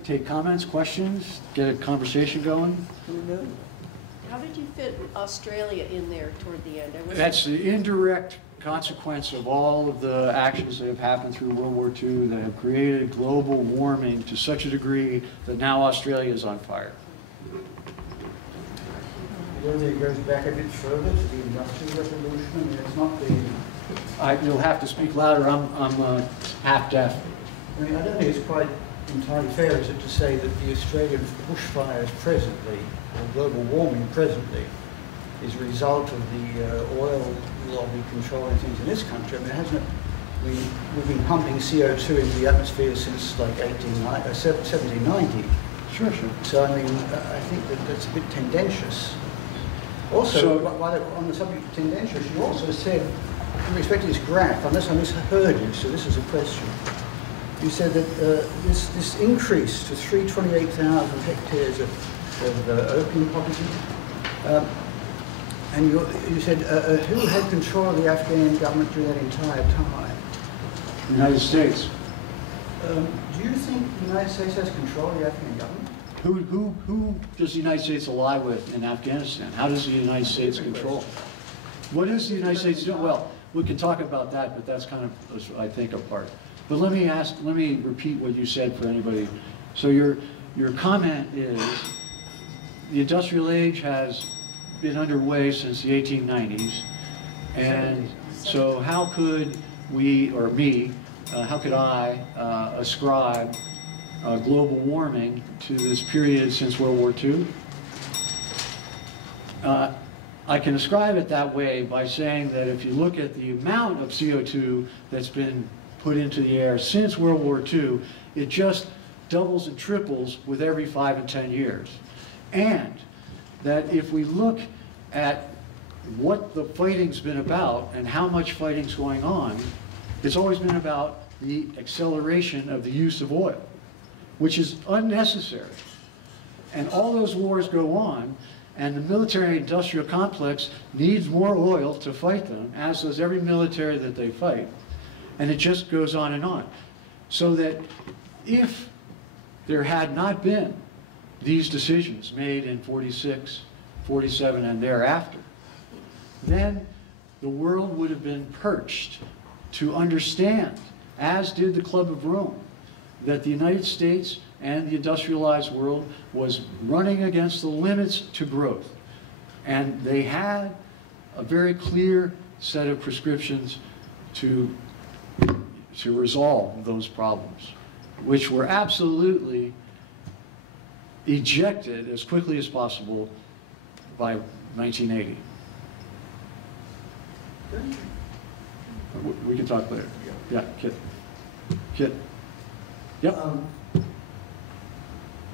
take comments, questions, get a conversation going. How did you fit Australia in there toward the end? That's the indirect consequence of all of the actions that have happened through World War II that have created global warming to such a degree that now Australia is on fire. Whether it goes back a bit further to the Industrial Revolution, I mean, it's not the... You'll have to speak louder. I'm half deaf. I mean, I don't think it's quite entirely fair, is it, to say that the Australian bushfires presently, or global warming presently, is a result of the oil lobby controlling things in this country. I mean, we've been pumping CO2 into the atmosphere since like 1790. Sure. So, I mean, I think that that's a bit tendentious. Also, So- on the subject of tendentious, you also said, in respect to this graph, unless I misheard you, so this is a question. You said that this increase to 328,000 hectares of opium property, and you said who had control of the Afghan government during that entire time? The United States. Do you think the United States has control of the Afghan government? Who does the United States ally with in Afghanistan? How does the United States control? What is the United States doing? Well, we can talk about that, but that's kind of, I think, a part. But let me repeat what you said for anybody. So your comment is the industrial age has been underway since the 1890s, and so how could we, or me, how could I ascribe global warming to this period since World War II? I can ascribe it that way by saying that if you look at the amount of CO2 that's been put into the air since World War II, it just doubles and triples with every 5 and 10 years. And that if we look at what the fighting's been about and how much fighting's going on, it's always been about the acceleration of the use of oil, which is unnecessary. And all those wars go on, and the military-industrial complex needs more oil to fight them, as does every military that they fight. And it just goes on and on. So that if there had not been these decisions made in 46, 47, and thereafter, then the world would have been perched to understand, as did the Club of Rome, that the United States and the industrialized world was running against the limits to growth. And they had a very clear set of prescriptions to resolve those problems, which were absolutely ejected as quickly as possible by 1980. We can talk later. Yeah, Kit. Yep.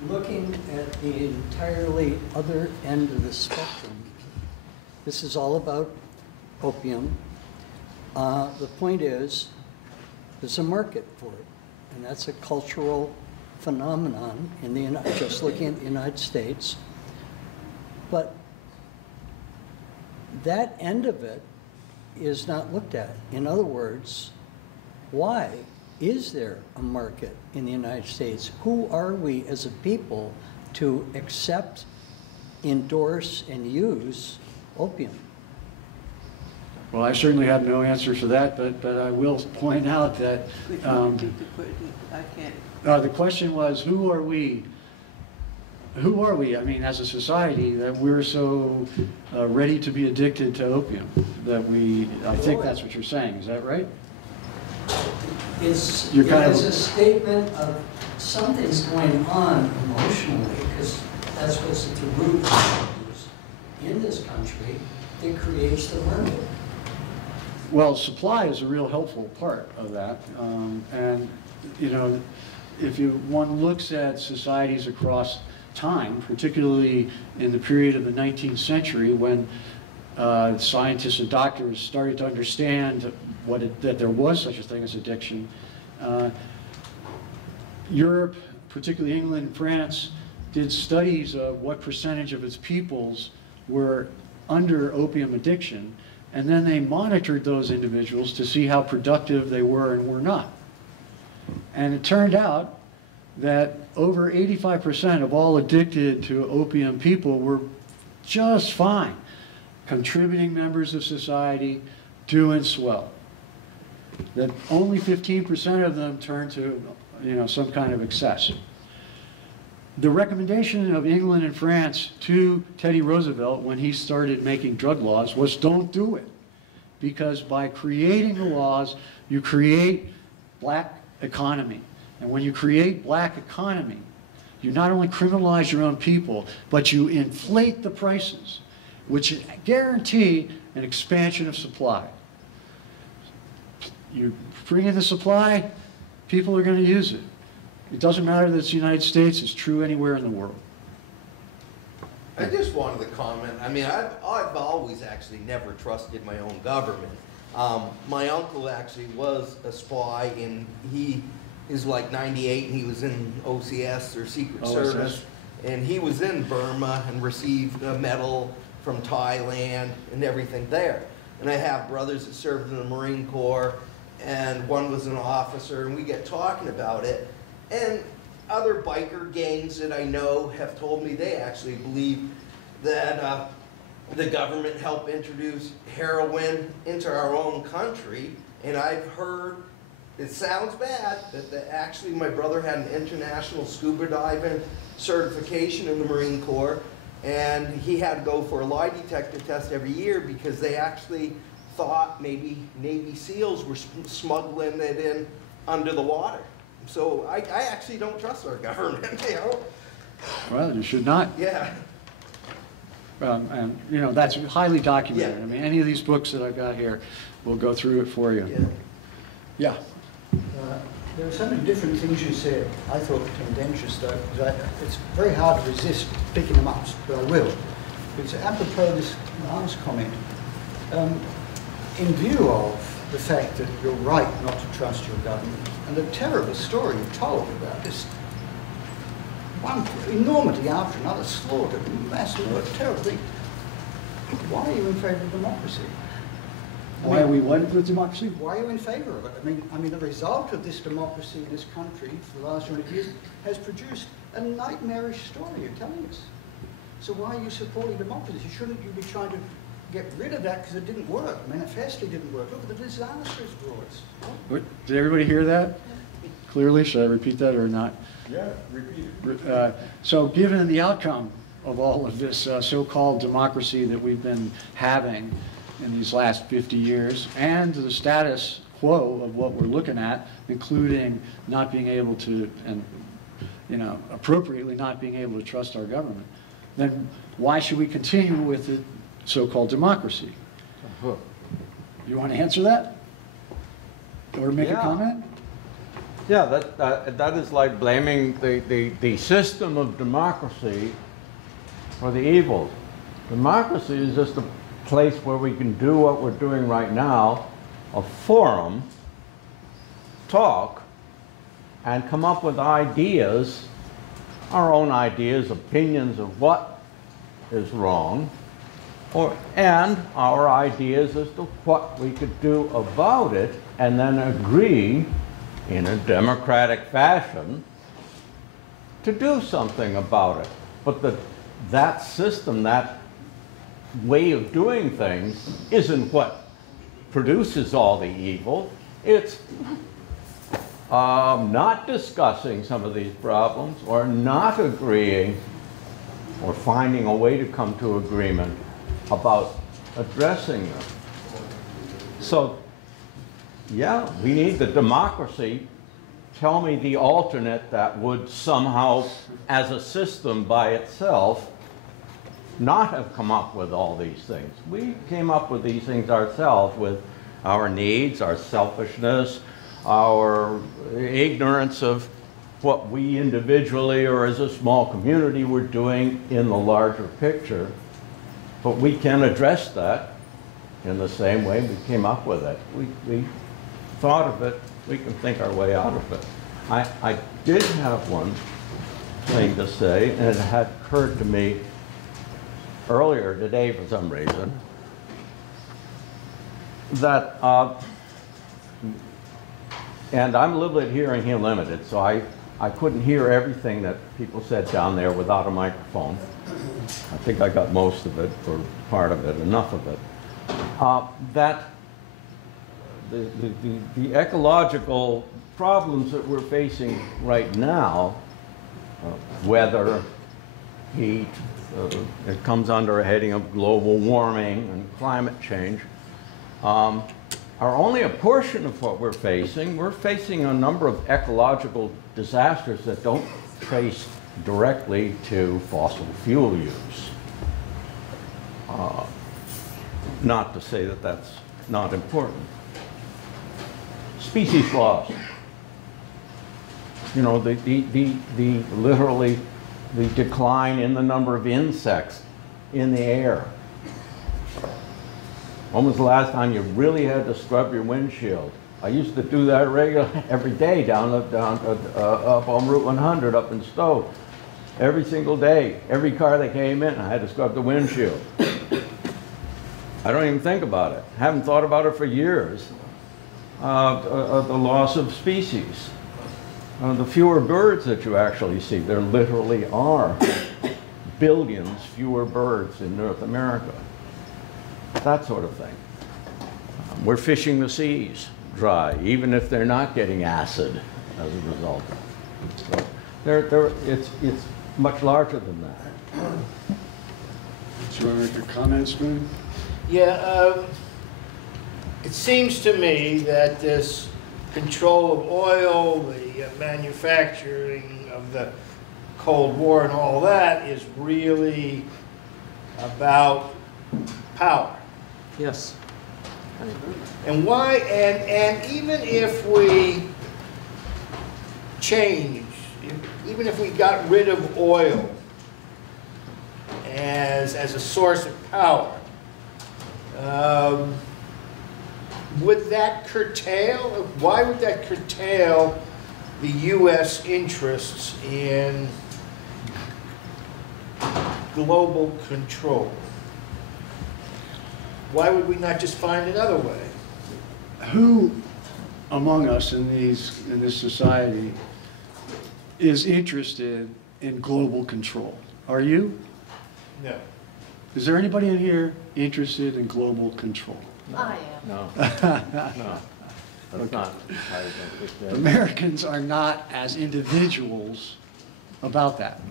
Looking at the entirely other end of the spectrum, this is all about opium. The point is, there's a market for it, and that's a cultural phenomenon in the just looking at the United States. But that end of it is not looked at. In other words, why is there a market in the United States? Who are we as a people to accept, endorse, and use opium? Well, I certainly have no answer for that, but I will point out that the question was, who are we? Who are we, I mean, as a society, that we're so ready to be addicted to opium that I think that's what you're saying, is that right? It's a statement of something's going on emotionally, because that's what's at the root of issues in this country that creates the market. Well, supply is a real helpful part of that. And, you know, if one looks at societies across time, particularly in the period of the 19th century when scientists and doctors started to understand that there was such a thing as addiction, Europe, particularly England and France, did studies of what percentage of its peoples were under opium addiction, and then they monitored those individuals to see how productive they were and were not. And it turned out that over 85% of all addicted to opium people were just fine, contributing members of society, doing swell. That only 15% of them turned to, you know, some kind of excess. The recommendation of England and France to Teddy Roosevelt when he started making drug laws was, don't do it. Because by creating the laws, you create black economy. And when you create black economy, you not only criminalize your own people, but you inflate the prices, which guarantee an expansion of supply. You bring in the supply, people are going to use it. It doesn't matter that it's the United States, it's true anywhere in the world. I just wanted to comment. I mean, I've always actually never trusted my own government. My uncle actually was a spy, and he is like 98, and he was in OCS or Secret Service, and he was in Burma and received a medal from Thailand and everything there. And I have brothers that served in the Marine Corps, and one was an officer, and we get talking about it. And other biker gangs that I know have told me they actually believe that the government helped introduce heroin into our own country. And I've heard, it sounds bad, that actually my brother had an international scuba diving certification in the Marine Corps, and he had to go for a lie detector test every year because they actually thought maybe Navy SEALs were smuggling it in under the water. So I actually don't trust our government, you know? Well, you should not. Yeah. And, you know, that's highly documented. Yeah. I mean, any of these books that I've got here, we'll go through it for you. Yeah. Yeah. There are so many different things you said. I thought tendentious, though, because it's very hard to resist picking them up, but I will. It's apropos of this last comment. In view of the fact that you're right not to trust your government, and the terrible story you've told about this one enormity after another, slaughter, mass murder, terrible thing, why are you in favour of democracy? Why are we what with democracy? Why are you in favour of it? I mean, the result of this democracy in this country for the last 20 years has produced a nightmarish story you're telling us. So why are you supporting democracy? Shouldn't you be trying to get rid of that because it didn't work? Manifestly didn't work. Look at the disaster it's brought us. Did everybody hear that? Clearly, should I repeat that or not? Yeah, repeat it. So given the outcome of all of this so-called democracy that we've been having in these last 50 years, and the status quo of what we're looking at, including not being able to, and you know, appropriately not being able to trust our government, then why should we continue with the so-called democracy? You want to answer that? Or make a comment? Yeah, that is like blaming the system of democracy for the evils. Democracy is just a place where we can do what we're doing right now, a forum, talk, and come up with ideas, our own ideas, opinions of what is wrong, and our ideas as to what we could do about it, and then agree in a democratic fashion to do something about it. But that system, that way of doing things isn't what produces all the evil. It's not discussing some of these problems, or not agreeing, or finding a way to come to agreement about addressing them. So, yeah, we need the democracy. Tell me the alternate that would somehow, as a system by itself, not have come up with all these things. We came up with these things ourselves with our needs, our selfishness, our ignorance of what we individually or as a small community were doing in the larger picture. But we can address that in the same way we came up with it. We thought of it, we can think our way out of it. I did have one thing to say, and it had occurred to me earlier today for some reason, that, and I'm a little bit hearing limited, so I couldn't hear everything that people said down there without a microphone. I think I got most of it, or part of it, enough of it. That the ecological problems that we're facing right now, weather, heat, it comes under a heading of global warming and climate change, are only a portion of what we're facing. We're facing a number of ecological disasters that don't trace directly to fossil fuel use. Not to say that that's not important. Species loss. You know, the literally the decline in the number of insects in the air. When was the last time you really had to scrub your windshield? I used to do that regularly every day up on Route 100 up in Stowe. Every single day, every car that came in, I had to scrub the windshield. I don't even think about it. Haven't thought about it for years. The loss of species. The fewer birds that you actually see, there literally are billions fewer birds in North America. That sort of thing. We're fishing the seas dry, even if they're not getting acid as a result. So it's much larger than that. Do you want to make your comments, Moon? Yeah, it seems to me that this control of oil, the manufacturing of the Cold War and all that is really about power. Yes. And why, and even if we change, even if we got rid of oil as a source of power, would that curtail, why would that curtail the U.S. interests in global control? Why would we not just find another way? Who among us in this society is interested in global control? Are you? No. Is there anybody in here interested in global control? I am. No. No. That's not. Americans are not as individuals about that.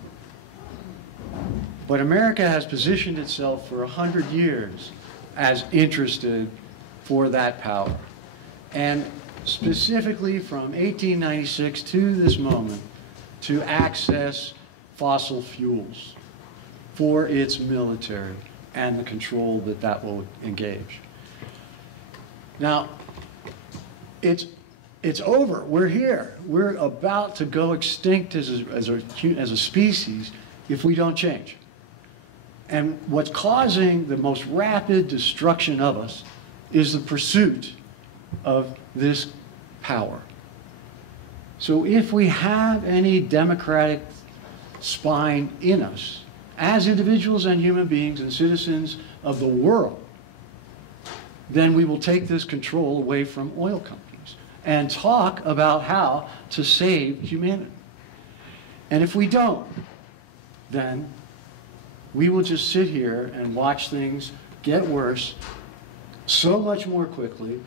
But America has positioned itself for 100 years as interested for that power. And specifically from 1896 to this moment, to access fossil fuels for its military and the control that that will engage. Now, it's over. We're here. We're about to go extinct as a species if we don't change. And what's causing the most rapid destruction of us is the pursuit of this power. So if we have any democratic spine in us, as individuals and human beings and citizens of the world, then we will take this control away from oil companies and talk about how to save humanity. And if we don't, then we will just sit here and watch things get worse so much more quickly,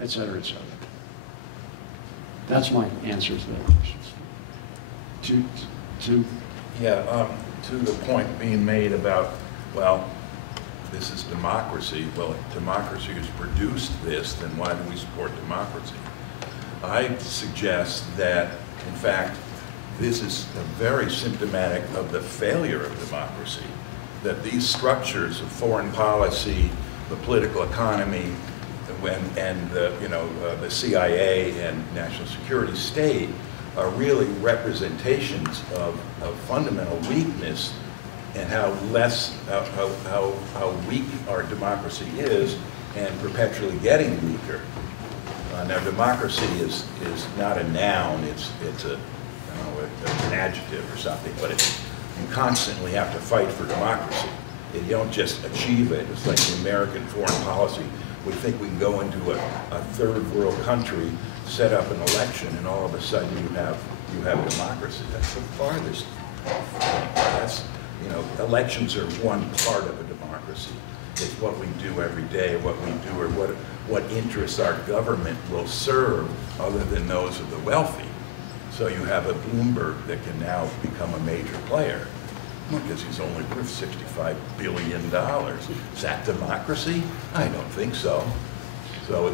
et cetera, et cetera. That's my answer to that question. To the point being made about, well, this is democracy. Well, if democracy has produced this, then why do we support democracy? I suggest that, in fact, this is very symptomatic of the failure of democracy, that these structures of foreign policy, the political economy, and the CIA and national security state are really representations of fundamental weakness and how weak our democracy is and perpetually getting weaker. Now, democracy is not a noun, it's an adjective or something, but you constantly have to fight for democracy. You don't just achieve it. It's like the American foreign policy. We think we can go into a third world country, set up an election, and all of a sudden you have democracy. That's the farthest thing. Elections are one part of a democracy. It's what we do every day, what we do, or what interests our government will serve other than those of the wealthy. So you have a Bloomberg that can now become a major player because he's only worth $65 billion. Is that democracy? I don't think so. So I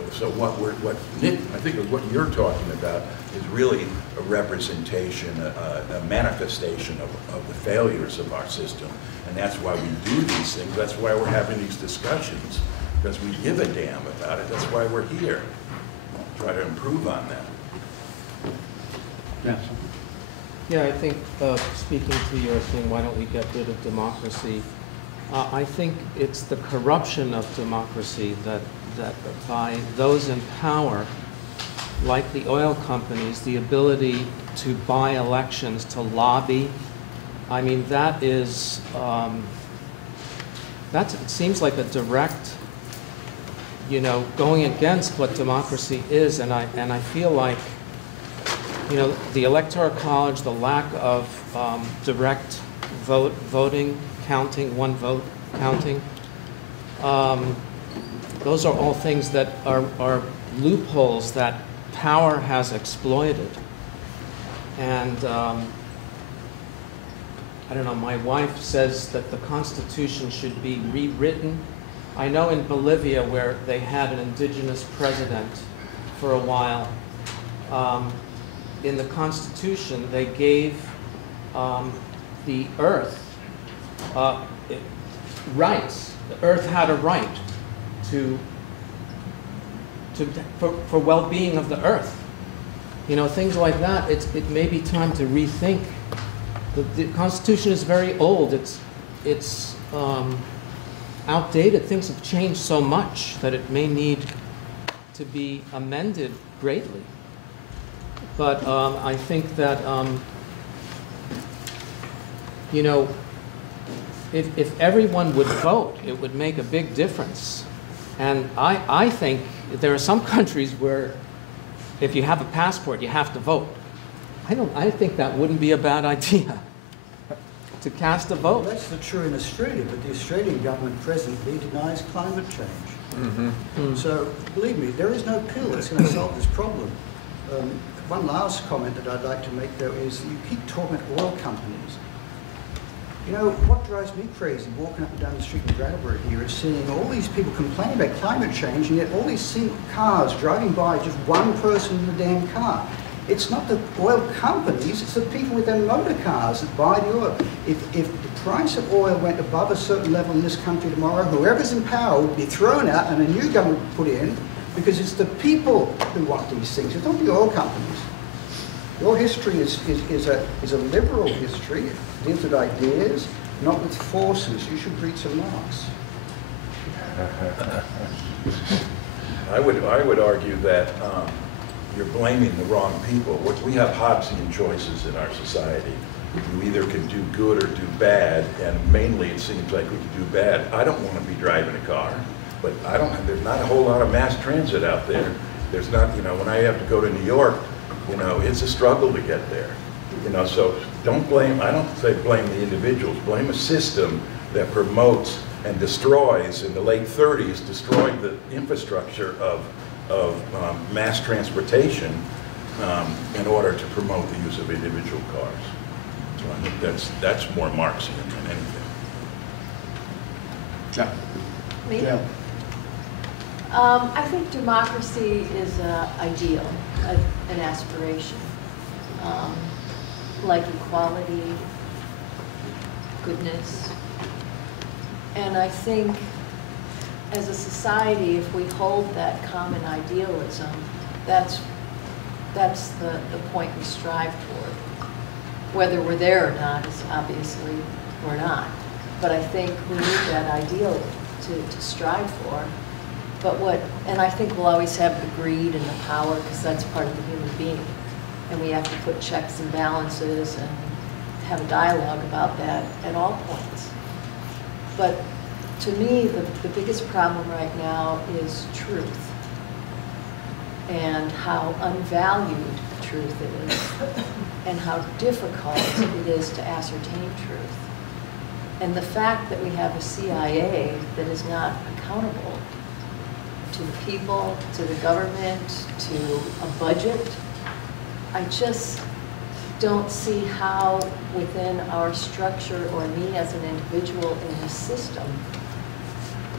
think what you're talking about is really a representation, a manifestation of the failures of our system. And that's why we do these things. That's why we're having these discussions, because we give a damn about it. That's why we're here. Try to improve on that. Yeah. Yeah, I think, speaking to your thing, why don't we get rid of democracy? I think it's the corruption of democracy that by those in power, like the oil companies, the ability to buy elections, to lobby. I mean, that is, it seems like a direct, you know, going against what democracy is, and I feel like, you know, the Electoral College, the lack of direct voting, counting, one vote counting, those are all things that are loopholes that power has exploited. And I don't know, my wife says that the Constitution should be rewritten. I know in Bolivia, where they had an indigenous president for a while, in the Constitution, they gave the earth rights. The earth had a right for well-being of the earth. You know, things like that. It may be time to rethink. The Constitution is very old. It's outdated. Things have changed so much that it may need to be amended greatly. But I think that, you know, if everyone would vote, it would make a big difference. And I think there are some countries where if you have a passport, you have to vote. I think that wouldn't be a bad idea to cast a vote. Well, that's true in Australia, but the Australian government presently denies climate change. So believe me, there is no pill that's going to solve this problem. One last comment that I'd like to make, though, is you keep talking about oil companies. You know, what drives me crazy walking up and down the street in Brattleboro here is seeing all these people complaining about climate change, and yet all these cars driving by, just one person in the damn car. It's not the oil companies, it's the people with their motor cars that buy the oil. If the price of oil went above a certain level in this country tomorrow, whoever's in power would be thrown out and a new government put in, because it's the people who want these things. It's not the oil companies. Your history is a liberal history. It deals with ideas, not with forces. You should read some Marx. I would argue that you're blaming the wrong people. We have Hobbesian choices in our society. You either can do good or do bad, and mainly it seems like we can do bad. I don't want to be driving a car, but there's not a whole lot of mass transit out there. There's not, you know, when I have to go to New York, you know, it's a struggle to get there. You know, so don't blame, I don't say blame the individuals, blame a system that promotes and destroys, in the late 30s, destroyed the infrastructure of mass transportation in order to promote the use of individual cars. So I think that's more Marxian than anything. Yeah. Me? Yeah. I think democracy is an ideal, an aspiration, like equality, goodness. And I think as a society, if we hold that common idealism, that's the point we strive toward. Whether we're there or not is obviously we're not. But I think we need that ideal to strive for. But and I think we'll always have the greed and the power, because that's part of the human being. And we have to put checks and balances and have a dialogue about that at all points. But to me, the biggest problem right now is truth, and how unvalued truth is, and how difficult it is to ascertain truth. And the fact that we have a CIA that is not accountable to the people, to the government, to a budget, I just don't see how within our structure, or me as an individual in the system,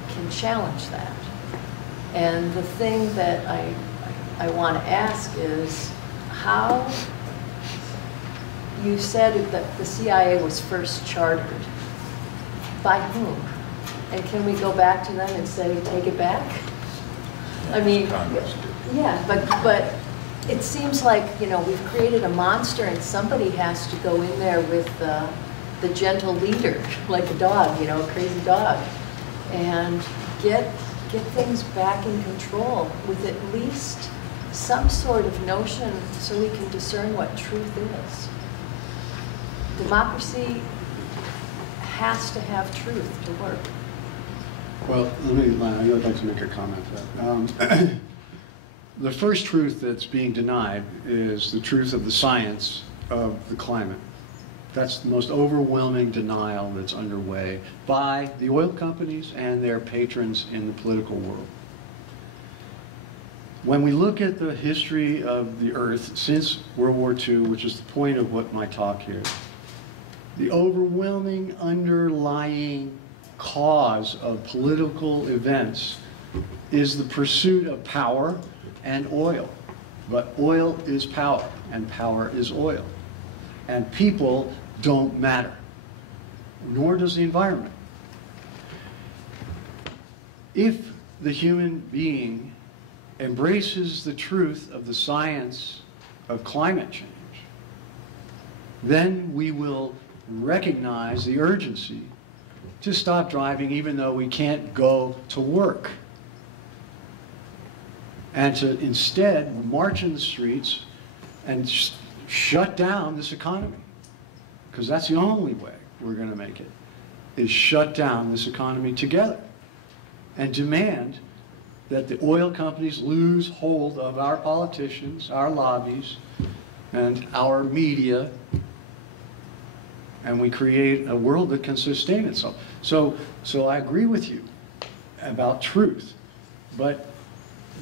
can challenge that. And the thing that I want to ask is, how, you said that the CIA was first chartered. By whom? And can we go back to them and say, take it back? I mean, Congress. yeah, but it seems like, you know, we've created a monster and somebody has to go in there with the gentle leader, like a dog, you know, a crazy dog, and get things back in control with at least some sort of notion so we can discern what truth is. Democracy has to have truth to work. Well, I'd like to make a comment to that. The first truth that's being denied is the truth of the science of the climate. That's the most overwhelming denial that's underway by the oil companies and their patrons in the political world. When we look at the history of the Earth since World War II, which is the point of what my talk here, the overwhelming underlying cause of political events is the pursuit of power and oil. But oil is power, and power is oil. And people don't matter, nor does the environment. If the human being embraces the truth of the science of climate change, then we will recognize the urgency to stop driving even though we can't go to work, and to instead march in the streets and shut down this economy. Because that's the only way we're going to make it, is shut down this economy together and demand that the oil companies lose hold of our politicians, our lobbies, and our media, and we create a world that can sustain itself. So I agree with you about truth, but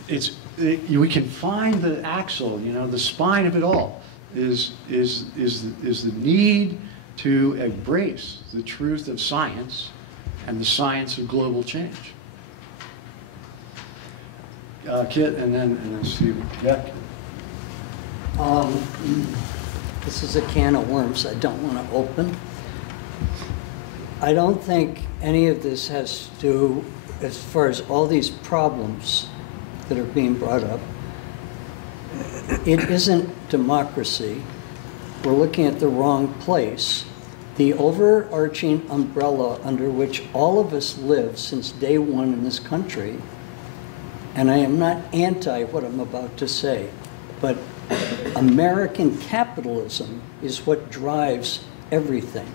we can find the axle, you know, the spine of it all is the need to embrace the truth of science and the science of global change. Kit, and then Steve. Yeah. This is a can of worms I don't want to open. I don't think any of this has to do, as far as all these problems that are being brought up, it isn't democracy. We're looking at the wrong place. The overarching umbrella under which all of us live since day one in this country, and I am not anti what I'm about to say, but American capitalism is what drives everything.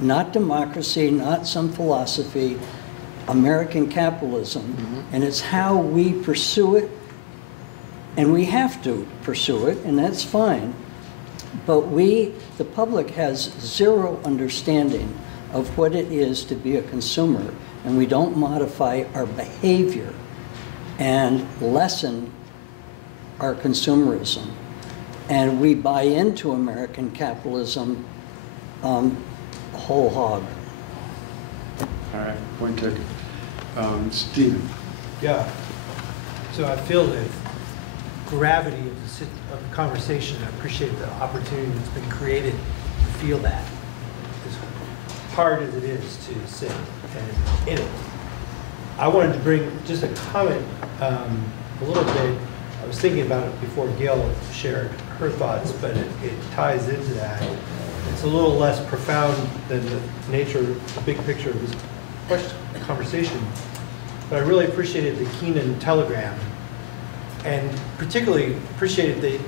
Not democracy, not some philosophy, American capitalism. Mm-hmm. And it's how we pursue it, and we have to pursue it, and that's fine. But the public has zero understanding of what it is to be a consumer, and we don't modify our behavior and lessen our consumerism. And we buy into American capitalism whole hog. All right, point taken. Stephen. Yeah. So I feel the gravity of the conversation. I appreciate the opportunity that's been created to feel that, as hard as it is to sit and in it. I wanted to bring just a comment a little bit. I was thinking about it before Gail shared her thoughts, but it ties into that. It's a little less profound than the nature, the big picture of this conversation. But I really appreciated the Keenan telegram, and particularly appreciated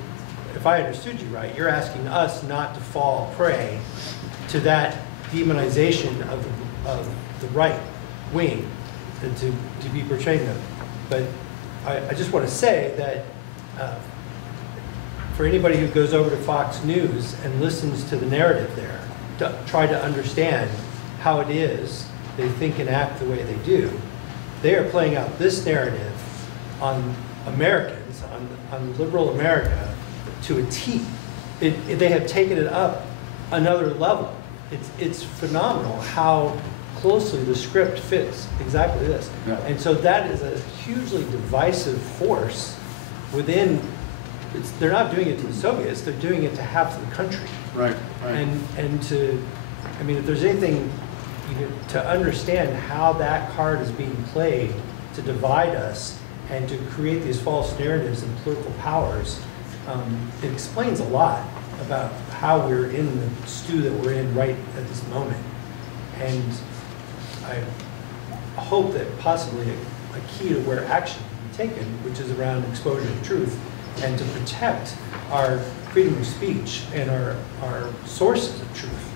if I understood you right, you're asking us not to fall prey to that demonization of the right wing and to be portraying them. But I just want to say that for anybody who goes over to Fox News and listens to the narrative there, to try to understand how it is they think and act the way they do, they are playing out this narrative on Americans, on liberal America, to a T. They have taken it up another level. It's phenomenal how closely the script fits exactly this. Yeah. And so that is a hugely divisive force within. They're not doing it to the Soviets, they're doing it to half the country. Right. And to, I mean, if there's anything, to understand how that card is being played to divide us and to create these false narratives and political powers, it explains a lot about how we're in the stew that we're in right at this moment. And I hope that possibly a key to where action can be taken, which is around exposure to truth, and to protect our freedom of speech and our sources of truth,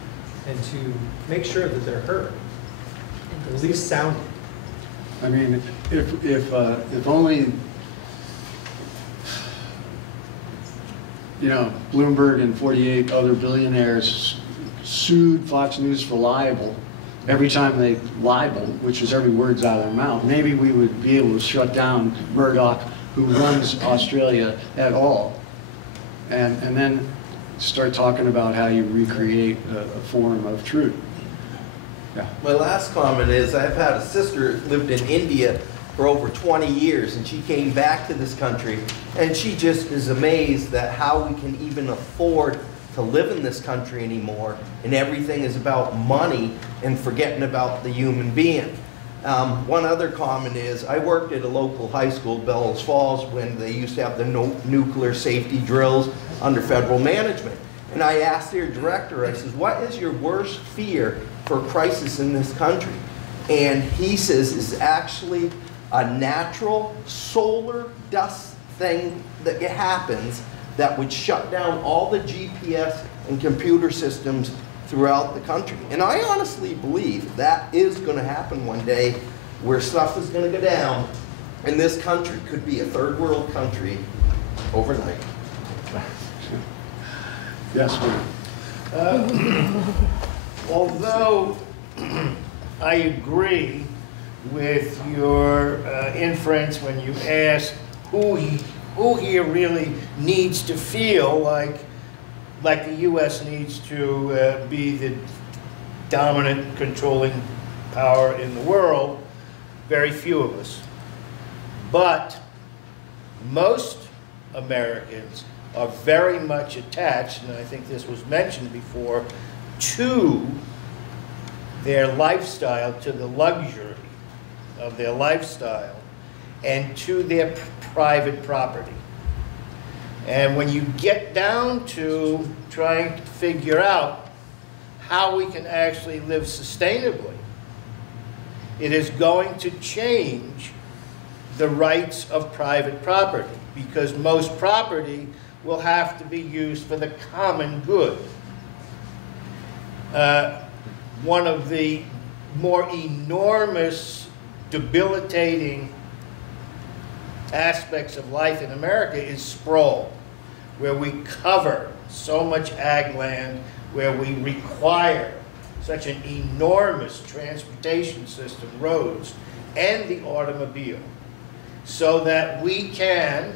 and to make sure that they're heard, at least sounded. I mean, if only, you know, Bloomberg and 48 other billionaires sued Fox News for libel every time they libel, which is every word's out of their mouth, maybe we would be able to shut down Murdoch, who runs Australia at all, and then start talking about how you recreate a form of truth. Yeah. My last comment is I've had a sister that lived in India for over 20 years, and she came back to this country, and she just is amazed that how we can even afford to live in this country anymore, and everything is about money and forgetting about the human being. One other comment is I worked at a local high school, Bellows Falls, when they used to have the nuclear safety drills under federal management. And I asked their director, I says, what is your worst fear for crisis in this country? And he says, it's actually a natural solar dust thing that happens that would shut down all the GPS and computer systems throughout the country. And I honestly believe that is going to happen one day, where stuff is going to go down, and this country could be a third world country overnight. Yes, ma'am. Although I agree with your inference when you ask who here really needs to feel like the U.S. needs to be the dominant, controlling power in the world, very few of us. But most Americans are very much attached, and I think this was mentioned before, to their lifestyle, to the luxury of their lifestyle, and to their private property. And when you get down to trying to figure out how we can actually live sustainably, it is going to change the rights of private property, because most property will have to be used for the common good. One of the more enormous, debilitating aspects of life in America is sprawl, where we cover so much ag land, where we require such an enormous transportation system, roads, and the automobile, so that we can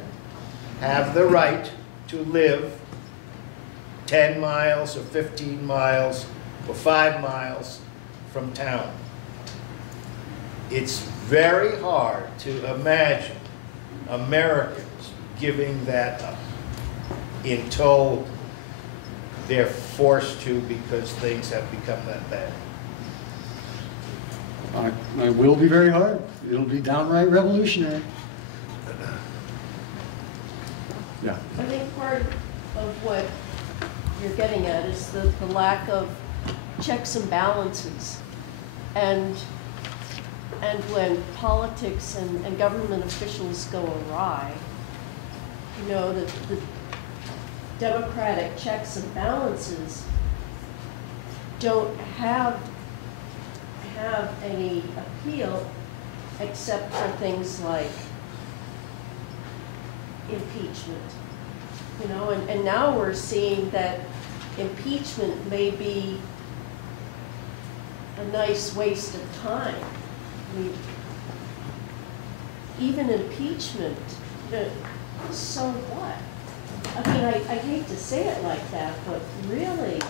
have the right to live 10 miles or 15 miles or 5 miles from town. It's very hard to imagine Americans giving that up until they're forced to, because things have become that bad. It will be very hard. It'll be downright revolutionary. Yeah. I think part of what you're getting at is the lack of checks and balances. And when politics and government officials go awry, you know, the democratic checks and balances don't have any appeal except for things like impeachment. You know, and now we're seeing that impeachment may be a nice waste of time. I mean, even impeachment, so what? I mean, I hate to say it like that, but really,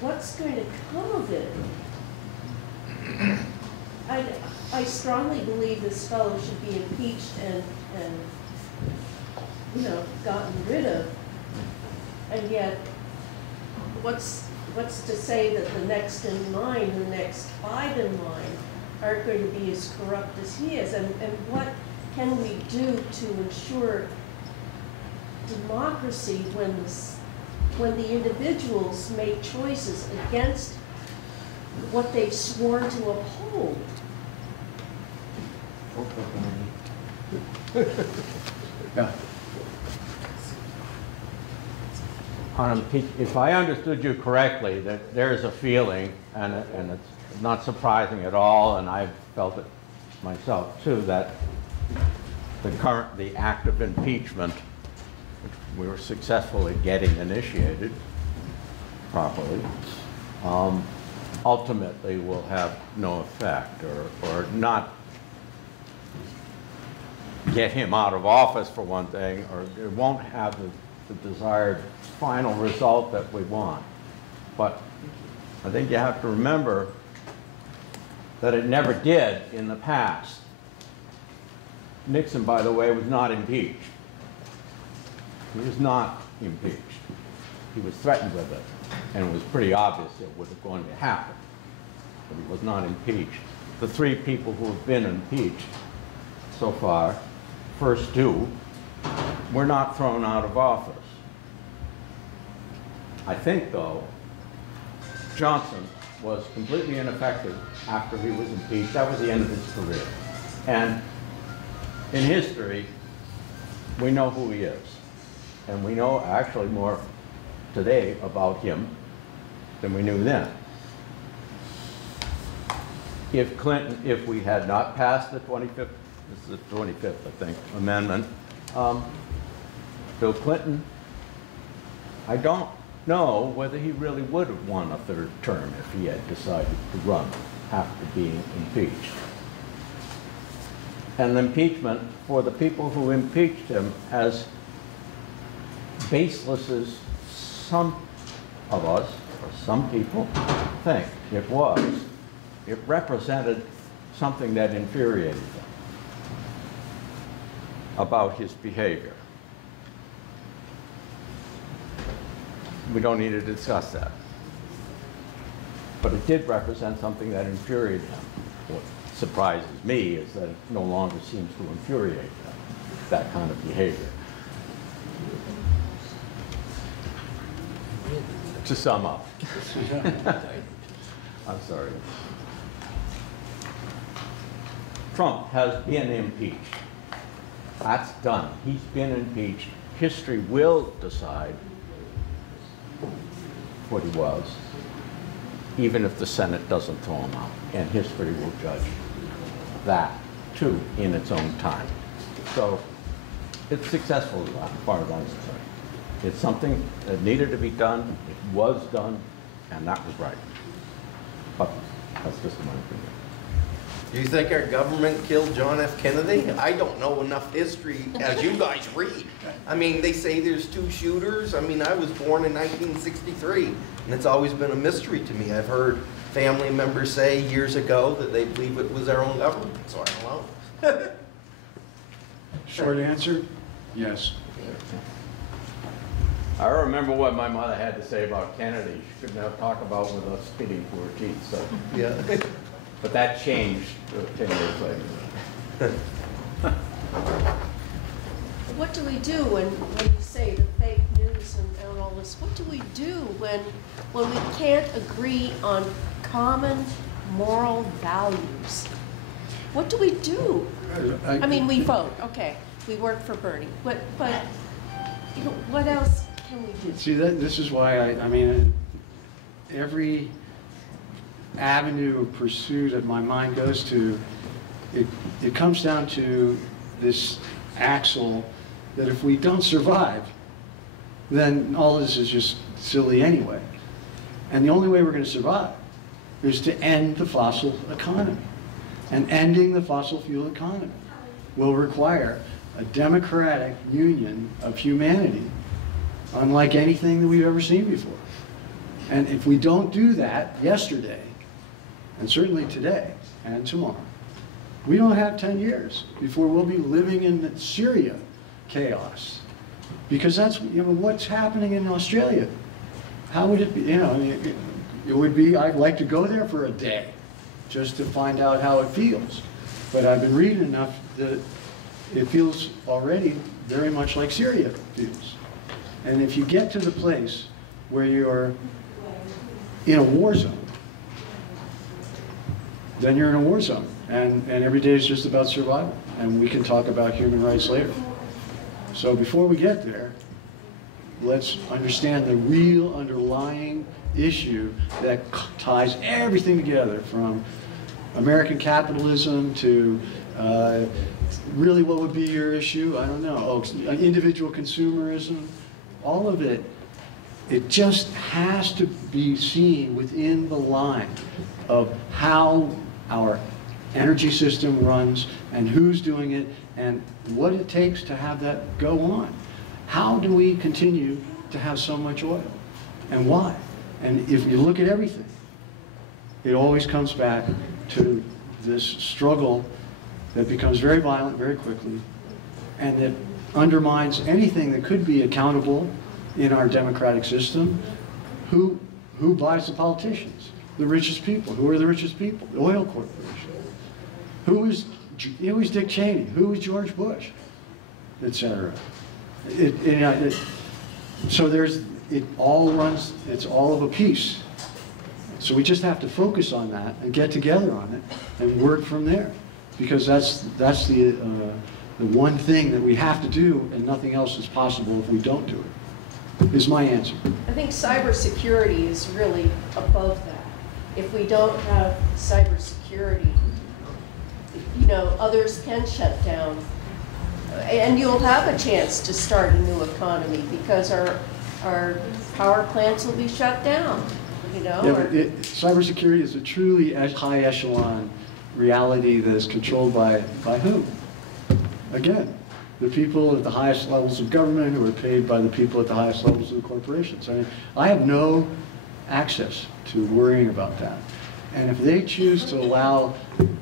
what's going to come of it? I strongly believe this fellow should be impeached and you know, gotten rid of. And yet, what's to say that the next in line, the next 5 in line, aren't going to be as corrupt as he is? And what can we do to ensure democracy when the individuals make choices against what they've sworn to uphold. Yeah. If I understood you correctly, that there's a feeling, and it's not surprising at all, and I've felt it myself too, that the act of impeachment, which we were successful in getting initiated properly, ultimately will have no effect, or not get him out of office for one thing, or it won't have the desired final result that we want. But I think you have to remember that it never did in the past. Nixon, by the way, was not impeached. He was not impeached. He was threatened with it, and it was pretty obvious it was going to happen, but he was not impeached. The three people who have been impeached so far, first two, were not thrown out of office. I think, though, Johnson was completely ineffective after he was impeached. That was the end of his career. And in history, we know who he is. And we know actually more today about him than we knew then. If we had not passed the 25th, this is the 25th, I think, amendment, Bill Clinton, I don't know whether he really would have won a third term if he had decided to run after being impeached. And impeachment, for the people who impeached him, as baseless as some of us, or some people, think it was, it represented something that infuriated them about his behavior. We don't need to discuss that. But it did represent something that infuriated him. What surprises me is that it no longer seems to infuriate them, that kind of behavior. To sum up. I'm sorry. Trump has been impeached. That's done. He's been impeached. History will decide what he was, even if the Senate doesn't throw him out. And history will judge that, too, in its own time. So it's successful as far as I'm concerned. It's something that needed to be done. It was done, and that was right. But that's just my opinion. Do you think our government killed John F. Kennedy? I don't know enough history as you guys read. I mean, they say there's 2 shooters. I mean, I was born in 1963, and it's always been a mystery to me. I've heard family members say years ago that they believe it was our own government, so I don't know. Short answer, yes. I remember what my mother had to say about Kennedy. She couldn't have talked about with us spitting to her teeth. So. Yeah. But that changed 10 years later. What do we do when you say the fake news and all this? What do we do when we can't agree on common moral values? What do we do? I mean, we vote, okay. We work for Bernie, but you know, what else can we do? See, this is why I mean, every avenue of pursuit that my mind goes to, it comes down to this axle that if we don't survive, then all this is just silly anyway. And the only way we're going to survive is to end the fossil economy. And ending the fossil fuel economy will require a democratic union of humanity unlike anything that we've ever seen before. And if we don't do that yesterday, and certainly today and tomorrow, we don't have 10 years before we'll be living in Syria chaos. Because that's, you know, what's happening in Australia. How would it be, you know, it would be, I'd like to go there for a day just to find out how it feels. But I've been reading enough that it feels already very much like Syria feels. And if you get to the place where you're in a war zone, then you're in a war zone. And every day is just about survival. And we can talk about human rights later. So before we get there, let's understand the real underlying issue that ties everything together, from American capitalism to really what would be your issue? I don't know. Oh, individual consumerism, all of it. It just has to be seen within the line of how our energy system runs and who's doing it and what it takes to have that go on. How do we continue to have so much oil and why? And if you look at everything, it always comes back to this struggle that becomes very violent very quickly and that undermines anything that could be accountable in our democratic system. Who buys the politicians? The richest people. Who are the richest people? The oil corporation. Who is Dick Cheney? Who is George Bush? Etc. So it all runs, it's all of a piece. So we just have to focus on that and get together on it and work from there. Because that's the one thing that we have to do, and nothing else is possible if we don't do it, is my answer. I think cybersecurity is really above that. If we don't have cybersecurity, you know, others can shut down. And you'll have a chance to start a new economy because our power plants will be shut down, you know? Yeah, but cybersecurity is a truly high echelon reality that is controlled by whom? Again, the people at the highest levels of government who are paid by the people at the highest levels of the corporations. I mean, I have no access to worrying about that. And if they choose to allow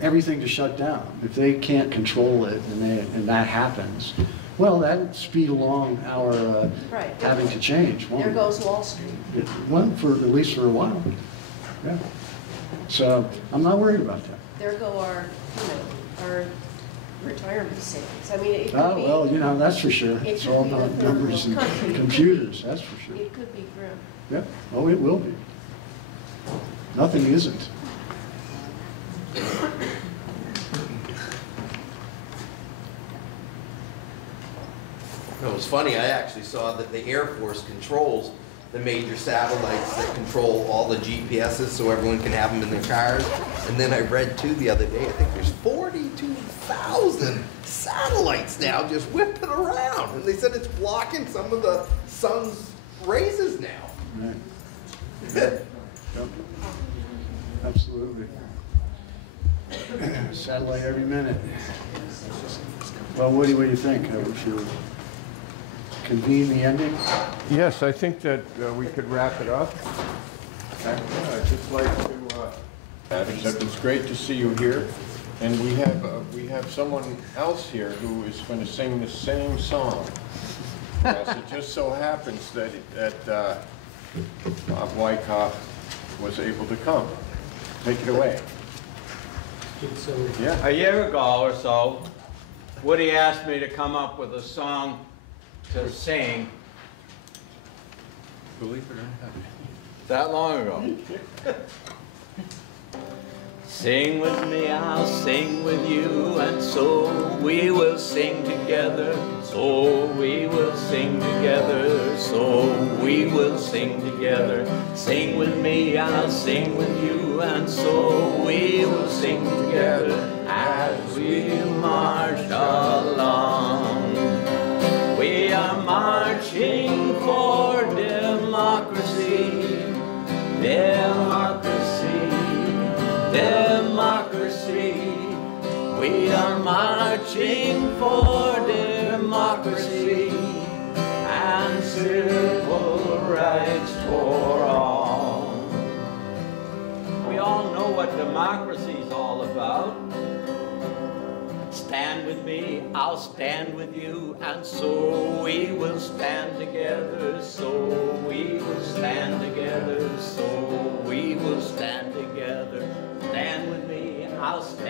everything to shut down, if they can't control it and that happens, well, that would speed along our having to change. There goes Wall Street. Well, at least for a while. Yeah. So I'm not worried about that. There go our, you know, our retirement savings. I mean, it could be. Well, you know, that's for sure. It's all about numbers and computers, that's for sure. It could be grim. Yeah. Oh, it will be. Nothing isn't. It was funny, I actually saw that the Air Force controls the major satellites that control all the GPSs so everyone can have them in their cars. And then I read too the other day, I think there's 42,000 satellites now just whipping around. And they said it's blocking some of the sun's rays now. Right. Yep. Absolutely. Satellite every minute. Well, what do you think? We should convene the ending? Yes, I think that we could wrap it up. Okay. Yeah, I'd just like to except it's great to see you here. And we have someone else here who is going to sing the same song. Yes, it just so happens that Bob Wyckoff was able to come. Take it away. Yeah. A year ago or so, Woody asked me to come up with a song to sing. Believe it or not. That long ago. Sing with me, I'll sing with you, and so we will sing together. So we will sing together. So we will sing together. Sing with me, I'll sing with you, and so we will sing together as we march along. We are marching for democracy, democracy, democracy. We are marching for democracy and civil rights for all. We all know what democracy is all about. Stand with me, I'll stand with you, and so we will stand together, so we will stand together, so we will stand together. Stand with me, I'll stand